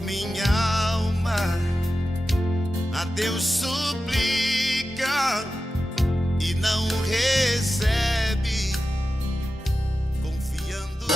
minha alma a Deus suplica e não recebe, confiando.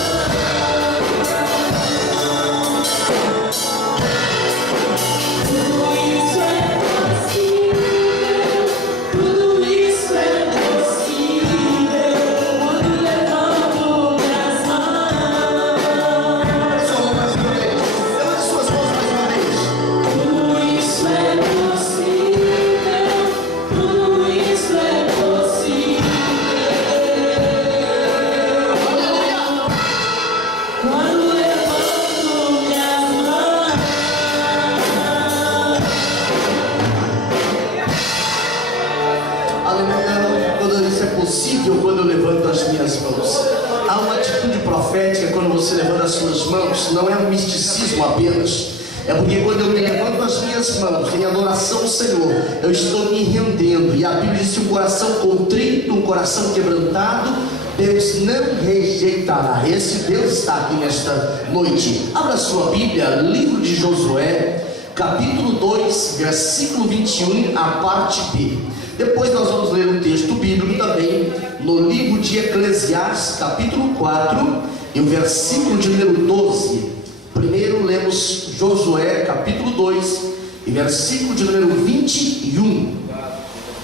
Quando eu levanto as minhas mãos, há uma atitude profética quando você levanta as suas mãos. Não é um misticismo apenas, é porque quando eu me levanto as minhas mãos em adoração ao Senhor, eu estou me rendendo. E a Bíblia diz que um coração contrito, um coração quebrantado, Deus não rejeitará. Esse Deus está aqui nesta noite. Abra sua Bíblia, livro de Josué, capítulo 2, versículo 21, a parte B. Depois nós vamos ler um texto bíblico também no livro de Eclesiastes, capítulo 4, e o versículo de número 12. Primeiro lemos Josué, capítulo 2, e versículo de número 21.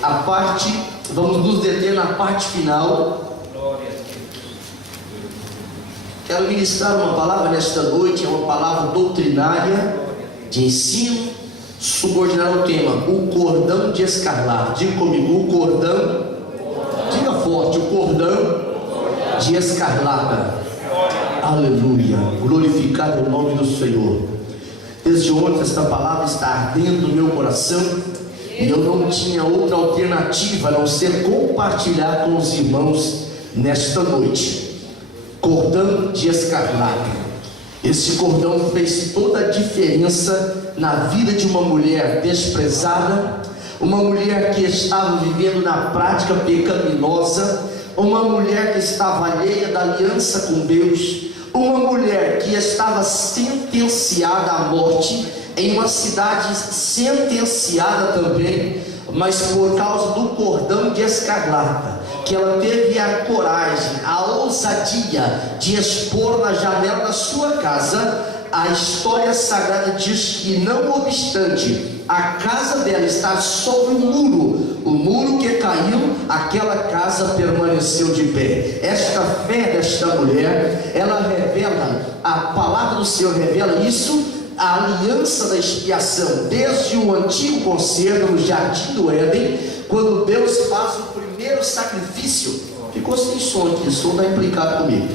A parte, vamos nos deter na parte final. Quero ministrar uma palavra nesta noite, é uma palavra doutrinária, de ensino, subordinado ao tema, o cordão de escarlate. Diga comigo, o cordão, diga forte, o cordão de escarlata. Aleluia, glorificado o nome do Senhor. Desde ontem esta palavra está ardendo no meu coração, e eu não tinha outra alternativa a não ser compartilhar com os irmãos nesta noite. Cordão de escarlate. Esse cordão fez toda a diferença na vida de uma mulher desprezada, uma mulher que estava vivendo na prática pecaminosa, uma mulher que estava alheia da aliança com Deus, uma mulher que estava sentenciada à morte, em uma cidade sentenciada também, mas por causa do cordão de escarlata, que ela teve a coragem, a ousadia de expor na janela da sua casa. A história sagrada diz que, não obstante a casa dela estar sobre o muro que caiu, aquela casa permaneceu de pé. Esta fé desta mulher, ela revela, a palavra do Senhor revela isso, a aliança da expiação, desde o antigo concerto no jardim do Éden, quando Deus faz o primeiro sacrifício. Ficou sem som aqui, o som está implicado comigo.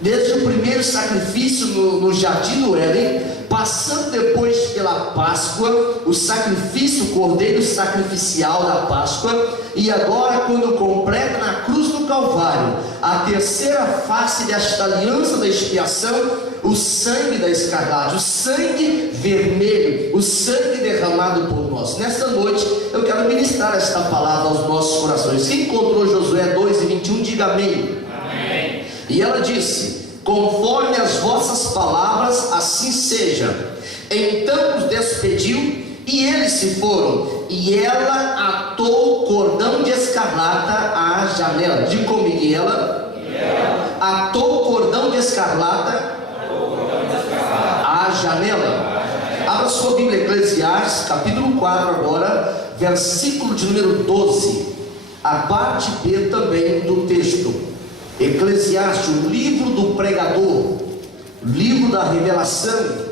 Desde o primeiro sacrifício no jardim do Éden, passando depois pela Páscoa, o sacrifício, o cordeiro sacrificial da Páscoa, e agora quando completa na cruz do Calvário, a terceira face desta aliança da expiação, o sangue da escarlate, o sangue vermelho, o sangue derramado por nós. Nesta noite eu quero ministrar esta palavra aos nossos corações. Quem encontrou Josué 2:21, diga amém. Amém. E ela disse: conforme as vossas palavras, assim seja. Então os despediu e eles se foram, e ela atou o cordão de escarlata à janela. Diga comigo, e ela atou o cordão de escarlata à janela. Abra sua Bíblia, Eclesiastes, capítulo 4 agora, versículo de número 12, a parte B também do texto. Eclesiastes, o livro do pregador, livro da revelação,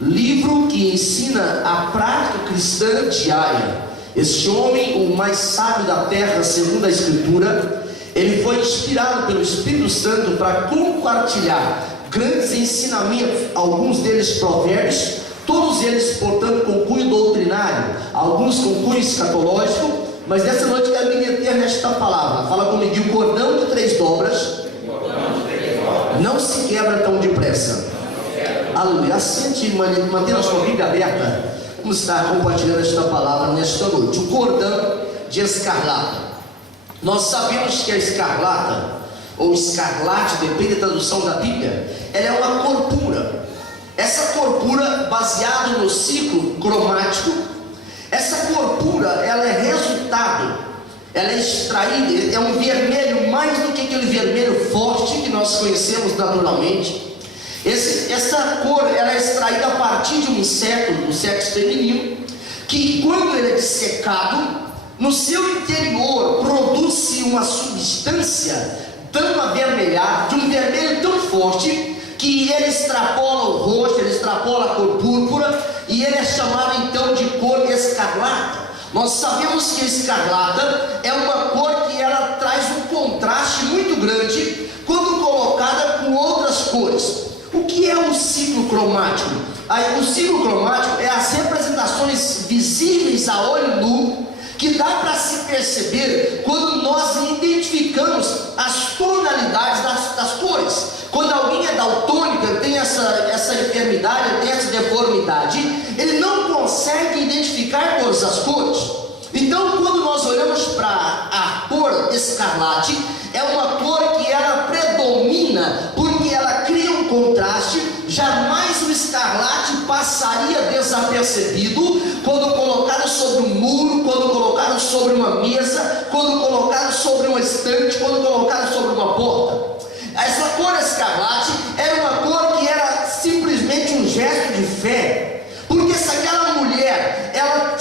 livro que ensina a prática cristã diária. Este homem, o mais sábio da terra, segundo a Escritura, ele foi inspirado pelo Espírito Santo para compartilhar grandes ensinamentos, alguns deles provérbios, todos eles portanto com cunho doutrinário, alguns com cunho escatológico. Mas nessa noite eu quero me meter nesta palavra. Fala comigo, o cordão de 3 dobras não se quebra tão depressa. Aleluia. Assente, mantenha a sua Bíblia aberta. Vamos estar compartilhando esta palavra nesta noite. O cordão de escarlata. Nós sabemos que a escarlata, ou escarlate, depende da tradução da Bíblia, ela é uma cor pura. Essa cor pura baseado no ciclo cromático. Essa cor pura, ela é resultado, ela é extraída, é um vermelho mais do que aquele vermelho forte que nós conhecemos naturalmente. Essa cor, ela é extraída a partir de um inseto do sexo feminino, que quando ele é dissecado, no seu interior produz-se uma substância tão avermelhada, de um vermelho tão forte, que ele extrapola o rosto, ele extrapola a cor púrpura, e ele é chamado então de cor escarlata. Nós sabemos que a escarlata é uma cor que ela traz um contraste muito grande quando colocada com outras cores. O que é o ciclo cromático? O ciclo cromático é as representações visíveis a olho nu, que dá para se perceber quando nós identificamos as tonalidades das cores. Quando alguém é daltônico, ele tem essa enfermidade, ele tem essa deformidade, ele não consegue identificar todas as cores. Então, quando nós olhamos para a cor escarlate, é uma cor que ela predomina, porque ela cria um contraste. Jamais o escarlate passaria desapercebido quando colocado sobre um muro, quando colocado sobre uma mesa, quando colocado sobre uma estante, quando colocado sobre uma porta. Essa cor escarlate era uma cor que era simplesmente um gesto de fé, porque se aquela mulher ela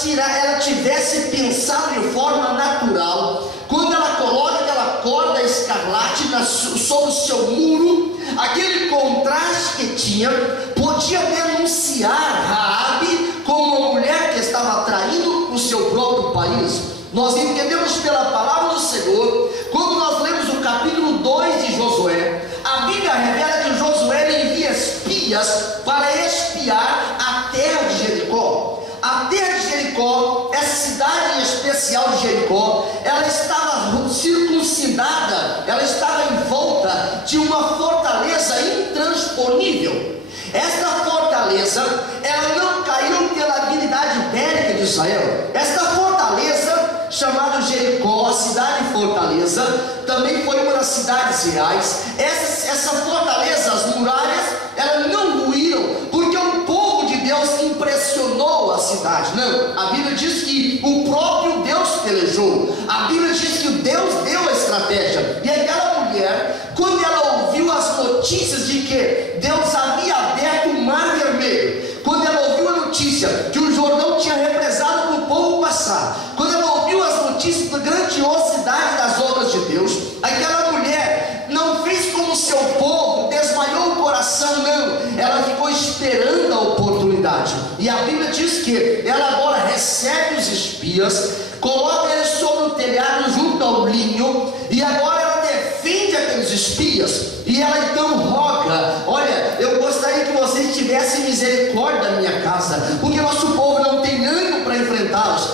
tivesse pensado de forma natural, quando ela coloca aquela corda escarlate sobre o seu muro, aquele contraste que tinha podia denunciar Raabe como uma mulher que estava traindo o seu próprio país. Nós entendemos pela palavra do Senhor, quando nós lemos o capítulo 2 de Josué, a Bíblia revela que Josué envia espias para espiar a terra de Jericó. A terra de Jericó, essa cidade especial de Jericó, ela estava circuncidada, ela estava em volta de uma fortaleza intransponível. Esta fortaleza, ela não caiu pela habilidade bélica de Israel. Esta fortaleza, chamada Jericó, a cidade fortaleza, também foi uma das cidades reais. Essa fortaleza, as muralhas, elas não ruíram, porque o povo de Deus impressionou a cidade. Não, a Bíblia diz que o próprio Deus pelejou. A Bíblia diz que Deus deu a estratégia. E aquela mulher, quando ela ouviu as notícias de que Deus havia aberto o mar vermelho, quando ela ouviu a notícia que o Jordão tinha represado para o povo passar, quando ela ouviu as notícias da grandiosidade das obras de Deus, aquela mulher não fez como seu povo, desmaiou o coração, não, ela ficou esperando a oportunidade. E a Bíblia diz que ela agora recebe os espias, coloca eles sobre o telhado junto ao linho, e agora ela defende aqueles espias, e ela então roga: olha, eu gostaria que vocês tivessem misericórdia da minha casa, porque nosso povo não tem ânimo para enfrentá-los.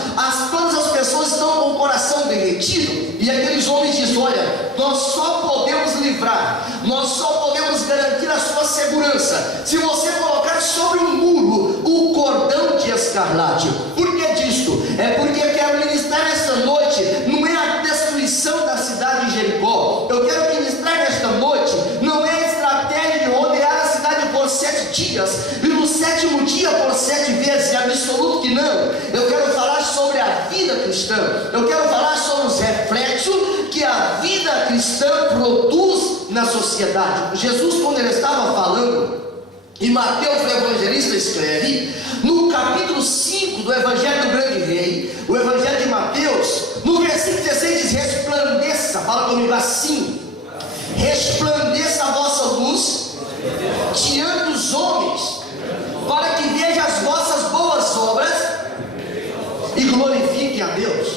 Todas as pessoas estão com o coração derretido. E aqueles homens dizem: olha, nós só podemos livrar, nós só podemos garantir a sua segurança se você colocar sobre um muro o cordão de escarlate. Por que disto? É porque eu quero ministrar esta noite, não é a destruição da cidade de Jericó. Eu quero ministrar nesta noite, não é a estratégia de rodear a cidade por 7 dias, e no 7º dia por 7 vezes, é absoluto que não. Eu quero falar sobre a vida cristã, eu quero falar sobre os reflexos que a vida cristã produz na sociedade. Jesus, quando ele estava falando, e Mateus, o evangelista, escreve no capítulo 5 do Evangelho do Grande Rei, o Evangelho de Mateus, no versículo 16 diz: resplandeça, fala comigo assim, resplandeça a vossa luz diante dos homens, para que vejam as vossas boas obras e glorifiquem a Deus.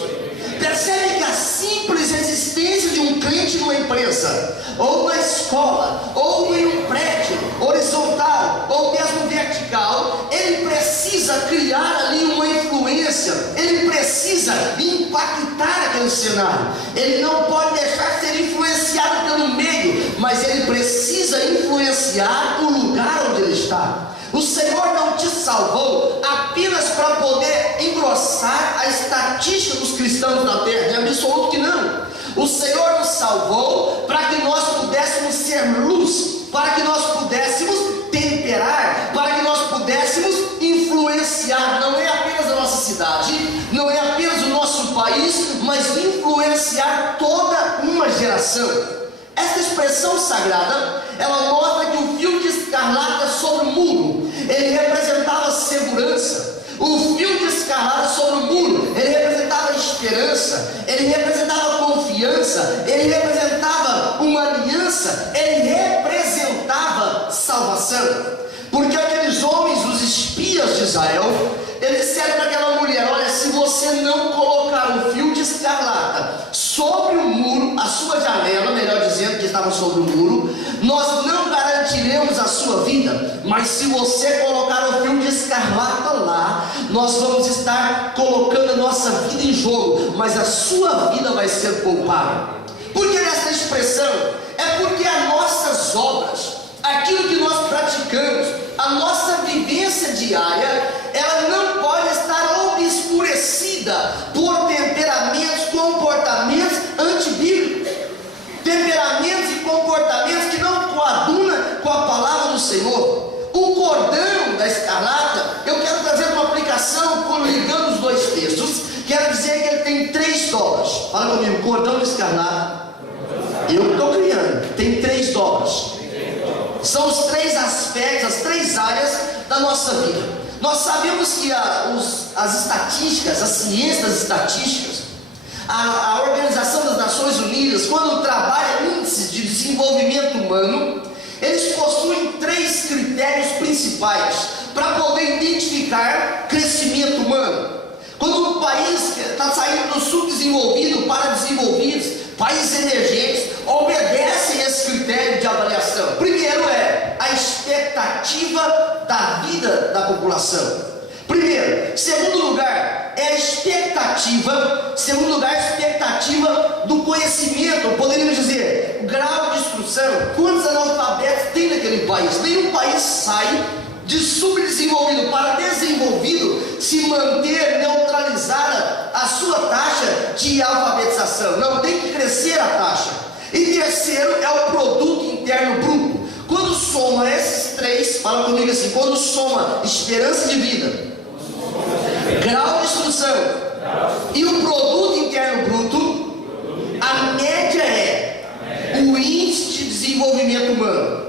Percebe que a simples existência de um crente numa empresa, ou numa escola, ou em um prédio horizontal, ou mesmo vertical, ele precisa criar ali uma influência, ele precisa impactar aquele cenário. Ele não pode deixar ser influenciado pelo meio, mas ele precisa influenciar o lugar onde ele está. O Senhor não te salvou apenas para poder engrossar a estatística dos cristãos na terra, é absoluto que não. O Senhor nos salvou para que nós pudéssemos ser luz, para que nós pudéssemos temperar, para que nós pudéssemos influenciar não é apenas a nossa cidade, não é apenas o nosso país, mas influenciar toda uma geração. Esta expressão sagrada, ela mostra que o fio de escarlata sobre o muro, ele representava segurança. O fio de escarlata sobre o muro, ele representava esperança, ele representava confiança, ele representava uma aliança, ele representava salvação. Porque aqueles homens, os espias de Israel, eles disseram para aquela mulher: olha, se você não colocar um fio de escarlata sobre o muro, a sua janela, melhor dizendo, que estava sobre o muro, nós não garantiremos a sua vida. Mas se você colocar o fio de escarlata lá, nós vamos estar colocando a nossa vida em jogo, mas a sua vida vai ser poupada. Por que essa expressão? É porque as nossas obras, aquilo que nós praticamos, a nossa vivência diária, ela não pode estar obscurecida por temperamentos, comportamentos antibíblicos, temperamentos e comportamentos que não coadunam com a palavra do Senhor. O cordão da escarlata, eu quero trazer uma aplicação ligando os dois textos. Quero dizer que ele tem 3 dobras. Fala comigo, cordão de escarlata. Eu estou criando, tem 3 dobras. São os 3 aspectos, as 3 áreas da nossa vida. Nós sabemos que as estatísticas, a ciência das estatísticas, a Organização das Nações Unidas, quando trabalha índices de desenvolvimento humano, eles possuem 3 critérios principais para poder identificar crescimento humano. Quando um país está saindo do subdesenvolvido para desenvolvidos, países emergentes obedecem esse critério de avaliação. Primeiro é a expectativa da vida da população. Primeiro. Segundo lugar, é a expectativa. Segundo lugar, a expectativa do conhecimento. Poderíamos dizer, o grau de instrução. Quantos analfabetos tem naquele país? Nenhum país sai de subdesenvolvido para desenvolvido se manter neutralizada a sua taxa de alfabetização. Não, tem que crescer a taxa. E terceiro é o produto interno bruto. Quando soma esses 3, fala comigo assim, quando soma esperança de vida, grau de instrução e o produto interno bruto, a média é o índice de desenvolvimento humano.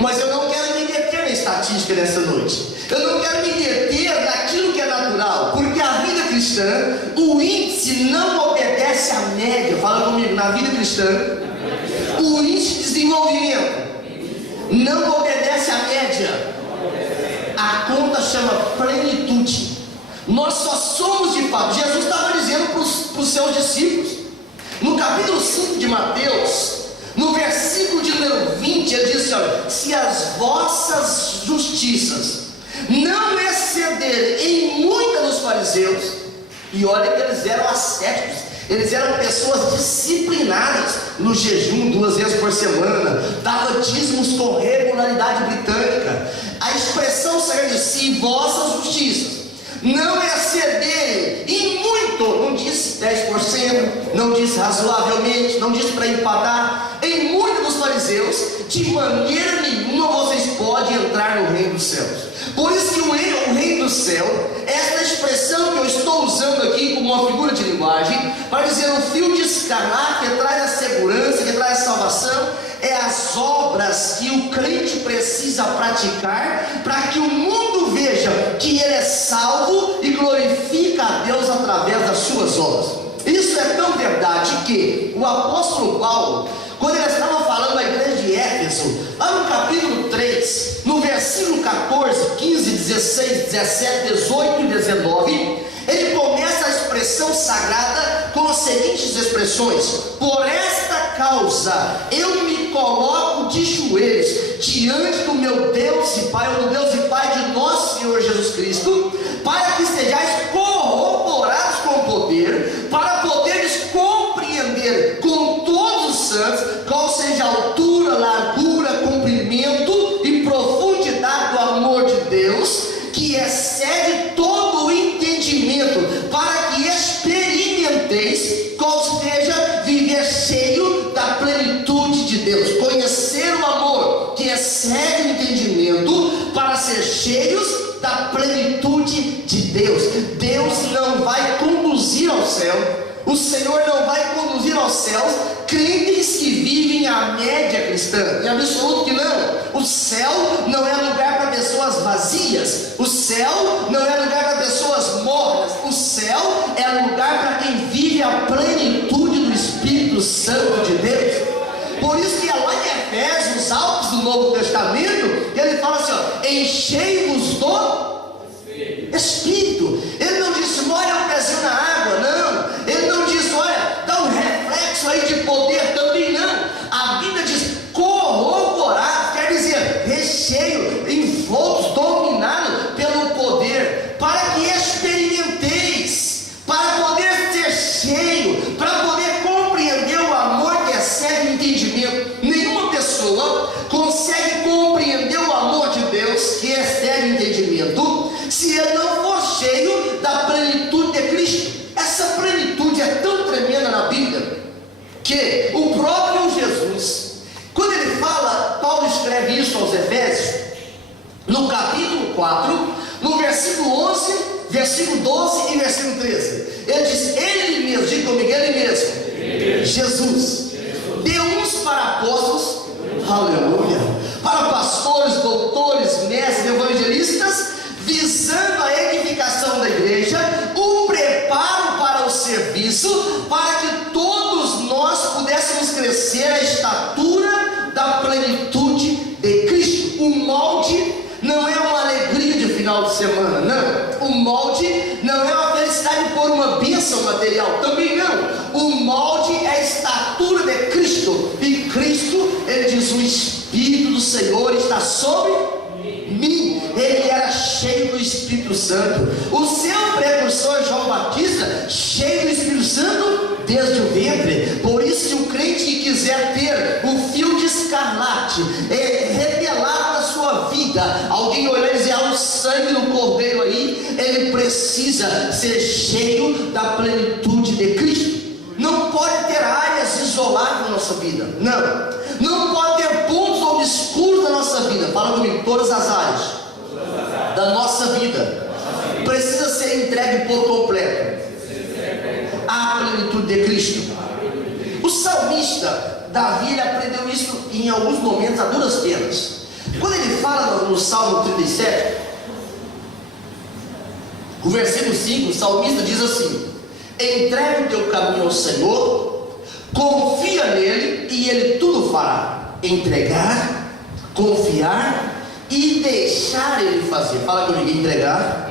Mas eu não quero me deter na estatística nessa noite. Eu não quero me deter naquilo que é natural, porque a vida cristã, o índice não obedece à média. Fala comigo, na vida cristã, o índice de desenvolvimento não obedece à média. A conta chama plenitude. Nós só somos de fato. Jesus estava dizendo para os seus discípulos, no capítulo 5 de Mateus, no versículo de número 20, ele diz: olha, se as vossas justiças não excederem em muita dos fariseus, e olha que eles eram ascéticos, eles eram pessoas disciplinadas no jejum 2 vezes por semana, dava dízimos com regularidade britânica. A expressão sagrada diz: se vossas justiças não excederem em muito, não diz 10%, não diz razoavelmente, não diz para empatar, em muitos dos fariseus, de maneira nenhuma vocês podem entrar no reino dos céus. Por isso que o reino do céu, esta expressão que eu estou usando aqui como uma figura de linguagem, para dizer um fio de escarlate que traz a segurança, que traz a salvação, é as obras que o crente precisa praticar para que o mundo veja que ele é salvo e glorifica a Deus através das suas obras. Isso é tão verdade que o apóstolo Paulo, quando ele estava falando à igreja de Éfeso, lá no capítulo 3, no versículo 14, 15, 16, 17, 18 e 19, ele começa a expressão sagrada com as seguintes expressões: por esta causa eu me coloco de joelhos diante do meu Deus e Pai, ou do Deus e Pai de nosso Senhor Jesus Cristo, para que sejais corroborados com poder, para poderes compreender com todos os santos qual seja a altura, largura, comprimento e profundidade do amor de Deus, que excede todo o entendimento, para que experimenteis qual seja viver cheio da plenitude de Deus. Conhecer o amor que excede o entendimento, para ser cheios da plenitude plenitude de Deus. Deus não vai conduzir ao céu, o Senhor não vai conduzir aos céus crentes que vivem a média cristã, em absoluto que não. O céu não é lugar para pessoas vazias, o céu não é lugar para pessoas mortas, o céu é lugar para quem vive a plenitude do Espírito Santo de Deus. Por isso que lá em Efésios, os autos do Novo Testamento, ele fala assim, ó, enchei-vos do Espírito. Ele não disse, molha o pezinho na água, não. Ele não disse, olha, dá um reflexo aí de poder, também não. A Bíblia diz, corroborado, quer dizer, recheio, envolto, dominado pelo poder, para que experimenteis, para poder ser cheio, para poder compreender o amor que excede o entendimento. Nenhuma pessoa consegue compreender o amor de Deus que excede o entendimento se ele não for cheio da plenitude de Cristo. Essa plenitude é tão tremenda na Bíblia que o próprio Jesus, quando ele fala, Paulo escreve isso aos Efésios, no capítulo 4, no versículo 11, versículo 12 e versículo 13. Ele diz, ele mesmo, diga comigo, ele mesmo, Jesus, deu uns para apóstolos, aleluia, para pastores, doutores, mestres, evangelistas, visando a edificação da igreja, o preparo para o serviço, para que todos nós pudéssemos crescer à estatura da plenitude de Cristo. O molde não é uma alegria de final de semana, não. O molde não é uma felicidade por uma bênção material, também não. O molde é a estatura de Cristo, e Cristo, ele diz, o Espírito do Senhor está sobre mim. Ele era cheio do Espírito Santo. O seu precursor João Batista, cheio do Espírito Santo desde o ventre. Por isso que o crente que quiser ter o fio de escarlate revelado na sua vida, alguém olhar e dizer, há um sangue no cordeiro aí, ele precisa ser cheio da plenitude de Cristo. Não pode ter áreas isoladas na nossa vida, não pode ter pontos obscuros na nossa vida. Fala comigo, todas as áreas da nossa vida precisa ser entregue por completo à plenitude de Cristo. O salmista Davi, ele aprendeu isso em alguns momentos a duras penas. Quando ele fala no Salmo 37, o versículo 5, o salmista diz assim: entrega o teu caminho ao Senhor, confia nele e ele tudo fará. Entregar, confiar e deixar ele fazer. Fala comigo, entregar,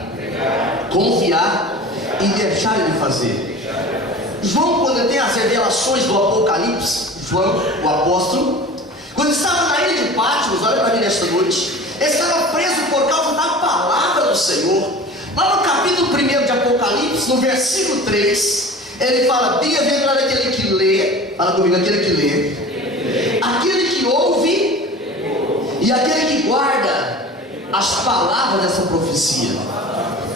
confiar e deixar ele fazer. João, quando tem as revelações do Apocalipse, João, o apóstolo, quando estava na ilha de Patmos, olha para mim nesta noite, ele estava preso por causa da palavra do Senhor. Lá no capítulo 1 de Apocalipse, no versículo 3, ele fala: bem-aventurado aquele que lê, fala comigo, aquele que lê, aquele que ouve e aquele que guarda as palavras dessa profecia.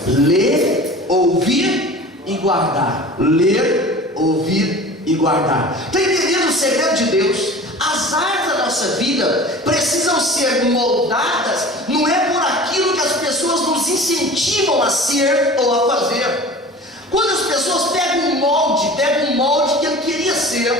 Ler, ouvir e guardar. Ler, ouvir e guardar. Está entendendo o segredo de Deus? As áreas da nossa vida precisam ser moldadas, não é por aquilo que as pessoas nos incentivam a ser ou a fazer. Quando as pessoas pegam um molde que ele queria ser,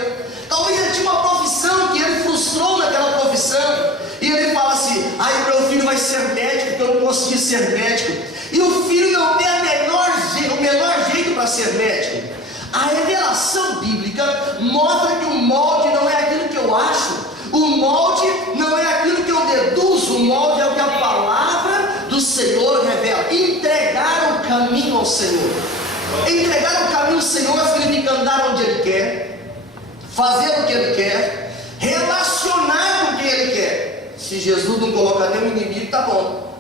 talvez ele tinha uma profissão que ele frustrou naquela profissão, e ele fala assim: ai, meu filho vai ser médico porque eu não consegui ser médico, e o filho não tem o menor jeito para ser médico. A revelação bíblica mostra que o molde não é aquilo que eu acho, o molde não é aquilo que eu deduzo, o molde é o que a palavra do Senhor revela. Entregar o caminho ao Senhor. Entregar o caminho ao Senhor significa andar onde Ele quer, fazer o que Ele quer, relacionar com quem Ele quer. Se Jesus não colocar nenhum inimigo, tá bom.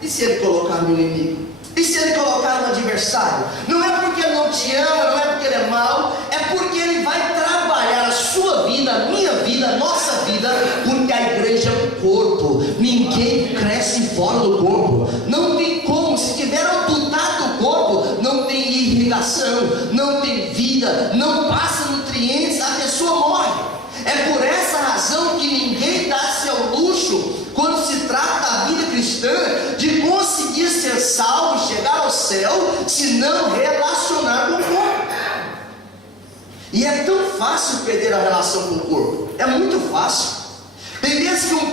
E se Ele colocar no inimigo? E se Ele colocar no adversário? Não é porque Ele não te ama, não é porque Ele é mau, é porque Ele vai trabalhar a sua vida, a minha vida, a nossa vida, porque a igreja é um corpo. Ninguém cresce fora do corpo. Não tem como. Se tiver amputado o corpo, não tem irrigação, não tem vida, não passa nutrientes, a pessoa morre. É por essa razão que ninguém dá-se ao luxo, quando se trata da vida cristã, de conseguir ser salvo, se não relacionar com o corpo. E é tão fácil perder a relação com o corpo, é muito fácil. Tem vezes que uma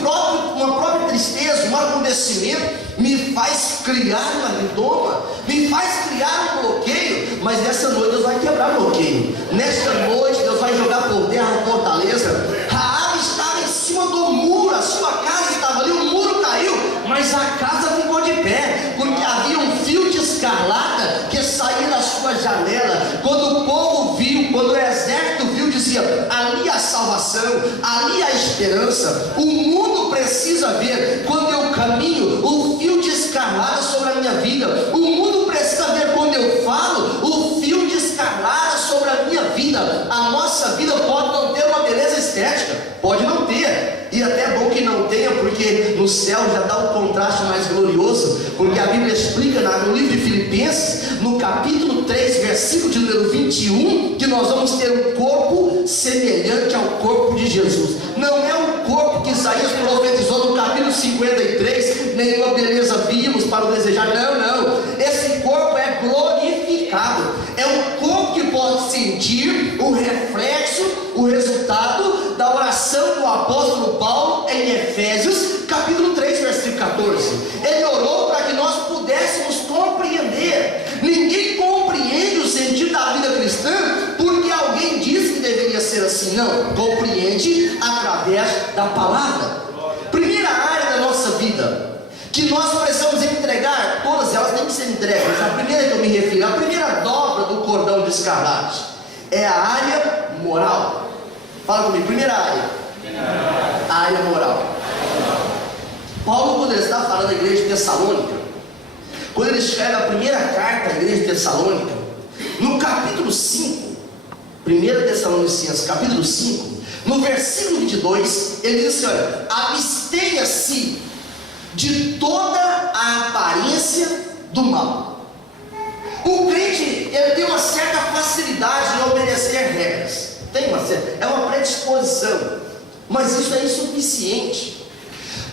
própria tristeza, um acontecimento me faz criar uma redoma, me faz criar um bloqueio, mas nessa noite Deus vai quebrar o bloqueio. Nesta noite Deus vai jogar por terra a fortaleza. Raabe estava em cima do muro, a sua casa estava ali, o muro caiu, mas a casa ficou de pé, porque havia um fio de escarlata que saía da sua janela. Quando o povo viu, quando o exército viu, dizia: ali há salvação, ali há esperança. O mundo precisa ver quando eu caminho o fio de escarlata sobre a minha vida. O mundo precisa ver quando eu falo o fio de escarlata sobre a minha vida. A nossa vida pode não ter uma beleza estética, pode não ter, e até é bom que não tenha, porque no céu já dá um contraste mais glorioso, porque a Bíblia explica no livro de Filipenses, no capítulo 3, versículo de número 21, que nós vamos ter um corpo semelhante ao corpo de Jesus. Não é o corpo que Isaías profetizou no capítulo 53, nenhuma beleza vimos para o desejar. Não, esse corpo é glorificado, é um corpo que pode sentir o reflexo, o resultado da oração do apóstolo Paulo em Efésios capítulo 3, versículo 14. Ele orou para que nós pudéssemos compreender. Ninguém compreende o sentido da vida cristã porque alguém disse que deveria ser assim. Não, compreende através da palavra. Primeira área da nossa vida que nós precisamos entregar, todas elas têm que ser entregues. A primeira que eu me refiro, a primeira dobra do cordão de escarlate, é a área moral. Fala comigo, primeira área, a área moral. Paulo, quando ele está falando da igreja de Tessalônica, quando ele escreve a primeira carta à igreja de Tessalônica, no capítulo 5, 1 Tessalonicenses capítulo 5, no versículo 22, ele diz assim: olha, abstenha-se de toda a aparência do mal. O crente, ele tem uma certa facilidade em obedecer regras, é uma predisposição, mas isso é insuficiente.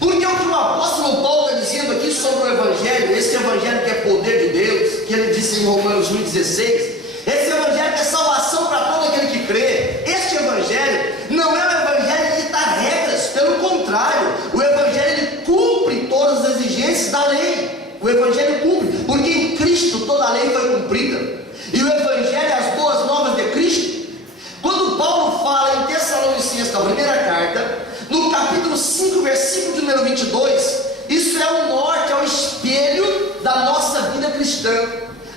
Porque o que o apóstolo Paulo está dizendo aqui sobre o Evangelho, esse Evangelho que é poder de Deus, que ele disse em Romanos 1,16, esse Evangelho que é salvação para todo aquele que crê. Este Evangelho não é um Evangelho que dá regras, pelo contrário, o Evangelho ele cumpre todas as exigências da lei. O Evangelho cumpre, porque em Cristo toda a lei foi cumprida, e o Evangelho é as boas novas de Cristo. Quando Paulo fala em Tessalonicenses, na primeira carta, no capítulo 5, versículo de número 22, isso é o norte, é o espelho da nossa vida cristã.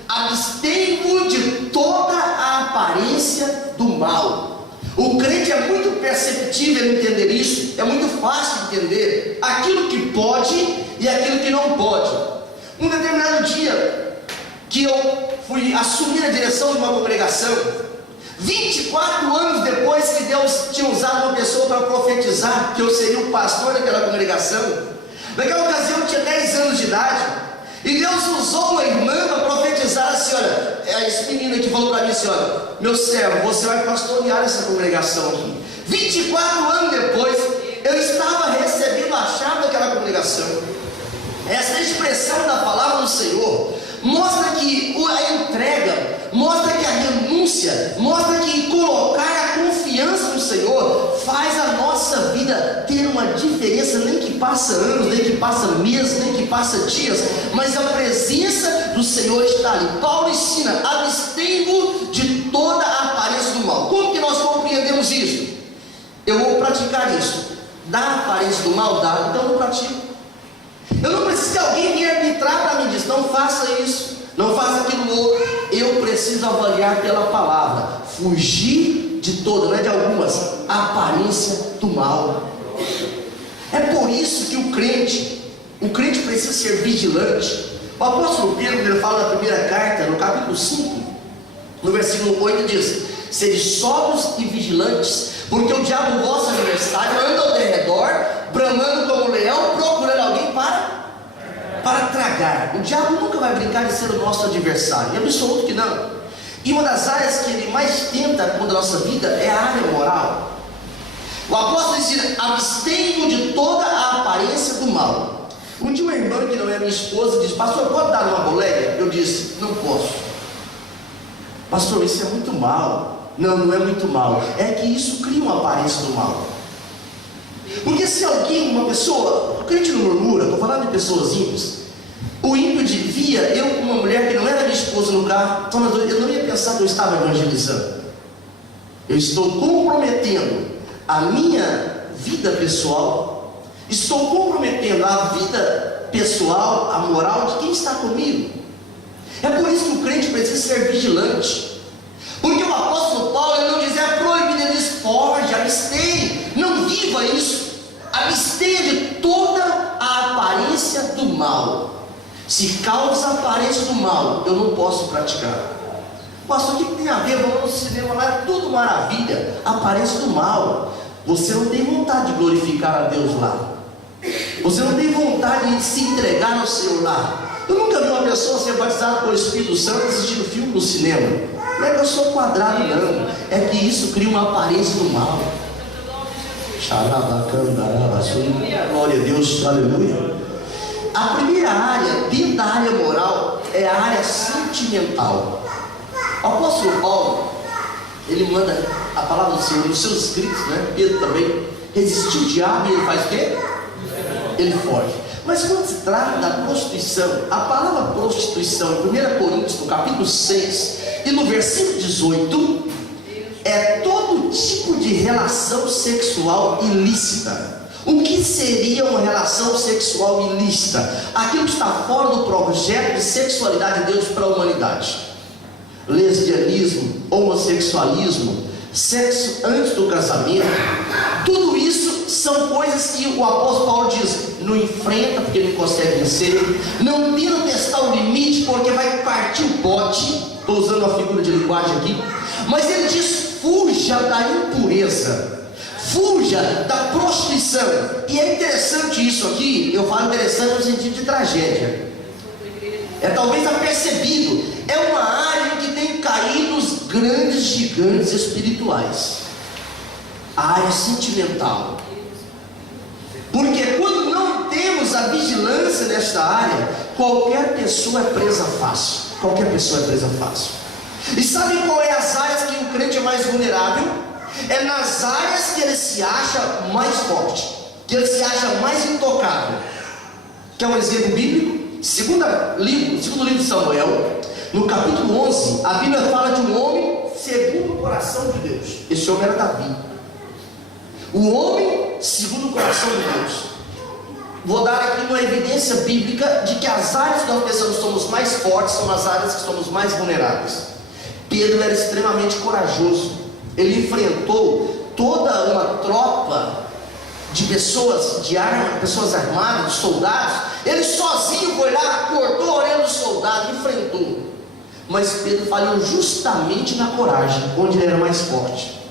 Abstenho de toda a aparência do mal. O crente é muito perceptível em entender isso, é muito fácil entender aquilo que pode e aquilo que não pode. Um determinado dia que eu fui assumir a direção de uma congregação, 24 anos depois que Deus tinha usado uma pessoa para profetizar que eu seria o pastor daquela congregação, naquela ocasião eu tinha 10 anos de idade, e Deus usou uma irmã para profetizar assim: olha, é esse menino que falou para mim assim: olha, meu servo, você vai pastorear essa congregação aqui. 24 anos depois, eu estava recebendo a chave daquela congregação. Essa expressão da palavra do Senhor mostra que a entrega, mostra que a renúncia, mostra que colocar a confiança no Senhor faz a nossa vida ter uma diferença. Nem que passa anos, nem que passa meses, nem que passa dias, mas a presença do Senhor está ali. Paulo ensina: abstenho de toda a aparência do mal. Como que nós compreendemos isso? Eu vou praticar isso. Dá a aparência do mal? Dá, então eu pratico. Eu não preciso que alguém me arbitrar para mim dizer: não faça isso, não faça aquilo outro. Eu preciso avaliar pela palavra, fugir de toda, não é de algumas, a aparência do mal. É por isso que o crente precisa ser vigilante. O apóstolo Pedro, ele fala na primeira carta, no capítulo 5, no versículo 8, diz: sede sóbrios e vigilantes, porque o diabo, vosso adversário, anda ao derredor, bramando como um leão, procurando alguém para tragar. O diabo nunca vai brincar de ser o nosso adversário, é absoluto que não. E uma das áreas que ele mais tenta contra a nossa vida é a área moral. O apóstolo diz: abstenho de toda a aparência do mal. Um dia uma irmã que não é minha esposa disse: pastor, pode dar uma boleia? Eu disse: não posso. Pastor, isso é muito mal. Não, não é muito mal. É que isso cria uma aparência do mal. Porque se alguém, uma pessoa, o crente não murmura, estou falando de pessoas ímpias. O ímpio via eu com uma mulher que não era minha esposa no carro, eu não ia pensar que eu estava evangelizando. Eu estou comprometendo a minha vida pessoal, estou comprometendo a vida pessoal, a moral de quem está comigo. É por isso que o crente precisa ser vigilante. Porque o apóstolo Paulo, ele não diz: é proibido, ele diz: foge, abstenha, não viva isso, abstenha de toda a aparência do mal. Se causa a aparência do mal, eu não posso praticar. Pastor, o que tem a ver? Vamos no cinema lá, é tudo maravilha. A aparência do mal. Você não tem vontade de glorificar a Deus lá. Você não tem vontade de se entregar ao Senhor lá. Eu nunca vi uma pessoa ser batizada pelo Espírito Santo assistindo filme no cinema. Não é que eu sou quadrado, não. É que isso cria uma aparência do mal. Glória a Deus, aleluia. A primeira área, dentro da área moral, é a área sentimental. O apóstolo Paulo, ele manda a palavra do Senhor nos seus escritos, né? Pedro também. Resistir o diabo e ele faz o quê? Ele foge. Mas quando se trata da prostituição, a palavra prostituição, em 1 Coríntios, no capítulo 6 e no versículo 18, é todo tipo de relação sexual ilícita. O que seria uma relação sexual ilícita? Aquilo que está fora do projeto de sexualidade de Deus para a humanidade. Lesbianismo, homossexualismo, sexo antes do casamento, tudo isso são coisas que o apóstolo Paulo diz: não enfrenta porque não consegue vencer, não tenta testar o limite porque vai partir o bote. Estou usando uma figura de linguagem aqui, mas ele diz: fuja da impureza, fuja da prostituição. E é interessante isso aqui, eu falo interessante no sentido de tragédia, é talvez apercebido, é uma área em que tem caído os grandes gigantes espirituais, a área sentimental. Porque quando não temos a vigilância nesta área, qualquer pessoa é presa fácil. Qualquer pessoa é presa fácil. E sabe qual é as áreas que o crente é mais vulnerável? É nas áreas que ele se acha mais forte, que ele se acha mais intocável. Quer um exemplo bíblico? Segundo livro de Samuel, no capítulo 11, a Bíblia fala de um homem segundo o coração de Deus. Esse homem era Davi. O homem segundo o coração de Deus. Vou dar aqui uma evidência bíblica de que as áreas que nós pensamos que somos mais fortes são as áreas que somos mais vulneráveis. Pedro era extremamente corajoso. Ele enfrentou toda uma tropa de pessoas de arma, pessoas armadas, de soldados. Ele sozinho foi lá, cortou a orelha do soldado, enfrentou. Mas Pedro falhou justamente na coragem, onde ele era mais forte.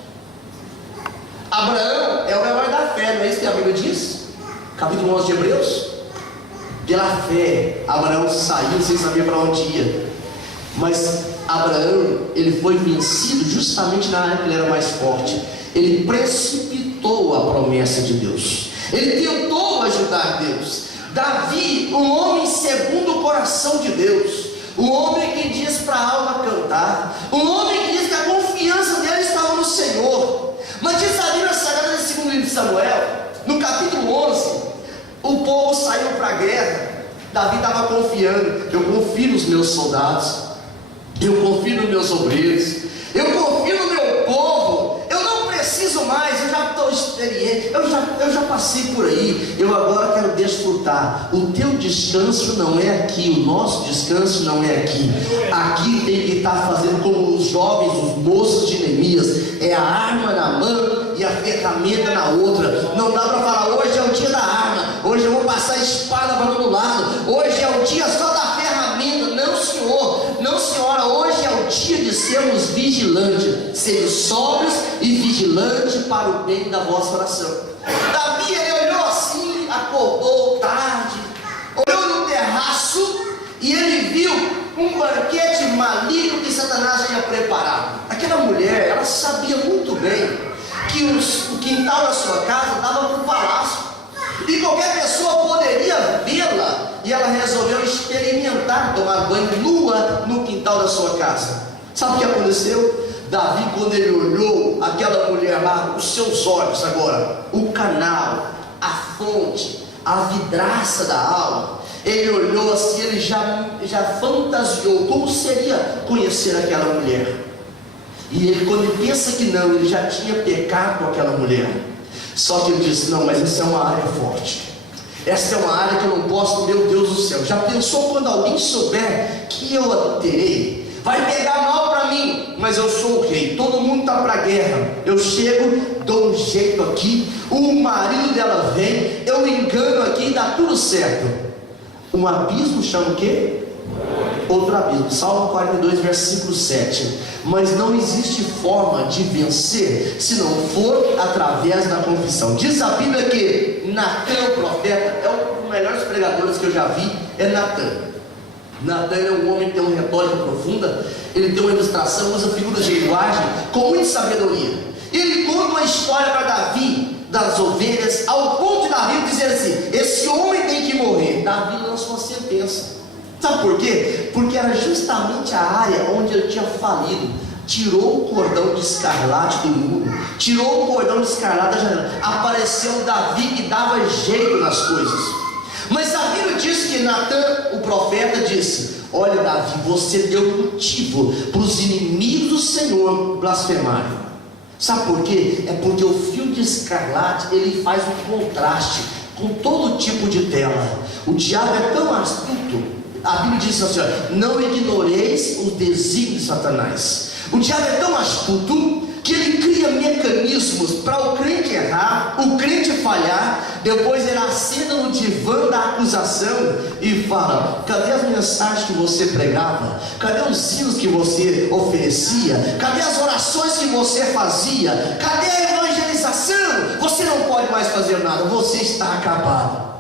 Abraão é o herói da fé, não é isso que a Bíblia diz? Capítulo 11 de Hebreus. Pela fé, Abraão saiu sem saber para onde ia. Mas Abraão, ele foi vencido justamente na área que ele era mais forte. Ele precipitou a promessa de Deus. Ele tentou ajudar Deus. Davi, um homem segundo o coração de Deus, um homem que diz para a alma cantar, um homem que diz que a confiança dele estava no Senhor. Mas diz a Bíblia Sagrada no segundo livro de Samuel, no capítulo 11, o povo saiu para a guerra. Davi estava confiando: eu confio nos meus soldados, eu confio nos meus obreiros, eu confio no meu povo, eu não preciso mais, eu já estou experiente, eu já passei por aí, eu agora quero desfrutar. O teu descanso não é aqui, o nosso descanso não é aqui. Aqui tem que estar fazendo como os jovens, os moços de Neemias, é a arma na mão e a ferramenta na outra. Não dá para falar: hoje é o dia da arma, hoje eu vou passar a espada para todo lado, hoje é o dia só da ferramenta. Não, senhor, não, senhora, hoje é o dia de sermos vigilantes, sermos sóbrios e vigilantes para o bem da vossa oração. Davi, ele olhou assim, acordou tarde, olhou no terraço e ele viu um banquete maligno que Satanás tinha preparado. Aquela mulher, ela sabia muito bem que o quintal da sua casa dava para um palácio, e qualquer pessoa poderia vê-la e e ela resolveu experimentar tomar banho nua no quintal da sua casa. Sabe o que aconteceu? Davi, quando ele olhou aquela mulher lá, os seus olhos agora, o canal, a fonte, a vidraça da alma, ele olhou assim, ele já fantasiou como seria conhecer aquela mulher. E ele, quando ele pensa que não, ele já tinha pecado com aquela mulher. Só que ele disse: não, mas essa é uma área forte, essa é uma área que eu não posso, meu Deus do céu. Já pensou quando alguém souber que eu adulterei? Vai pegar mal para mim, mas eu sou o rei, todo mundo está para a guerra. Eu chego, dou um jeito aqui, o marido dela vem, eu engano aqui e dá tudo certo. Um abismo chama o quê? Outro abismo. Salmo 42, versículo 7. Mas não existe forma de vencer se não for através da confissão. Diz a Bíblia que Natan, o profeta, é um dos melhores pregadores que eu já vi, é Natan. Natan é um homem que tem uma retórica profunda, ele tem uma ilustração, usa figuras de linguagem com muita sabedoria. Ele conta uma história para Davi das ovelhas, ao ponto de Davi dizer assim: esse homem tem que morrer. Davi lançou uma sentença. Sabe por quê? Porque era justamente a área onde ele tinha falido. Tirou o cordão de escarlate do muro, tirou o cordão de escarlate da janela. Apareceu Davi que dava jeito nas coisas. Mas a Bíblia diz que Natan, o profeta, disse: olha, Davi, você deu motivo para os inimigos do Senhor blasfemarem. Sabe por quê? É porque o fio de escarlate, ele faz um contraste com todo tipo de tela. O diabo é tão astuto. A Bíblia diz assim: não ignoreis os desígnios de Satanás. O diabo é tão astuto que ele cria mecanismos para o crente errar, o crente falhar. Depois ele assenta no divã da acusação e fala: cadê as mensagens que você pregava? Cadê os hinos que você oferecia? Cadê as orações que você fazia? Cadê a evangelização? Você não pode mais fazer nada, você está acabado.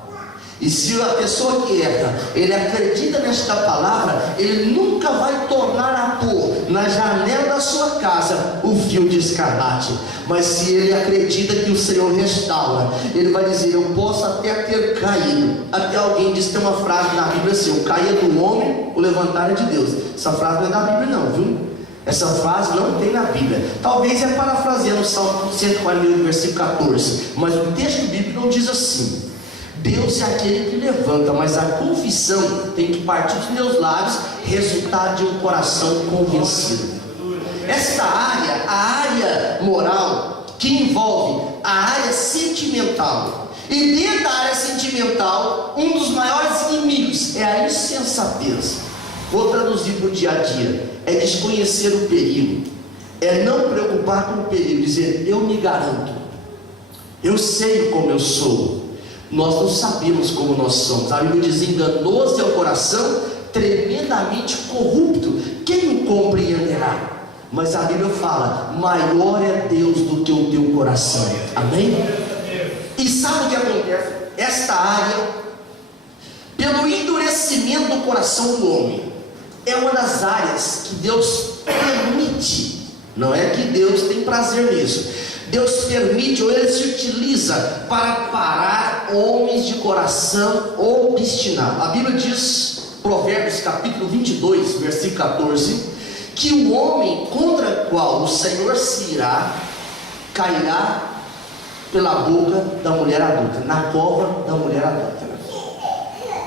E se a pessoa que erra, ele acredita nesta palavra, ele nunca vai tornar a pôr na janela da sua casa o fio de escarlate. Mas se ele acredita que o Senhor restaura, ele vai dizer: eu posso até ter caído. Até alguém diz, tem uma frase na Bíblia assim: o cair é do homem, o levantar é de Deus. Essa frase não é da Bíblia não, viu? Essa frase não tem na Bíblia. Talvez é parafraseando o Salmo 148, versículo 14. Mas o texto bíblico não diz assim. Deus é aquele que levanta, mas a confissão tem que partir dos meus lábios, resultar de um coração convencido. Esta área, a área moral, que envolve a área sentimental. E dentro da área sentimental, um dos maiores inimigos é a insensatez. Vou traduzir para o dia a dia: é desconhecer o perigo, é não preocupar com o perigo, dizer: eu me garanto, eu sei como eu sou. Nós não sabemos como nós somos. A Bíblia diz: enganoso é o coração, tremendamente corrupto, quem o compreenderá? Mas a Bíblia fala: maior é Deus do que o teu coração. Amém? E sabe o que acontece? Esta área, pelo endurecimento do coração do homem, é uma das áreas que Deus permite. Não é que Deus tem prazer nisso. Deus permite, ou Ele se utiliza para parar homens de coração obstinado. A Bíblia diz, Provérbios capítulo 22, versículo 14, que o homem contra o qual o Senhor se irá, cairá pela boca da mulher adulta, na cova da mulher adulta.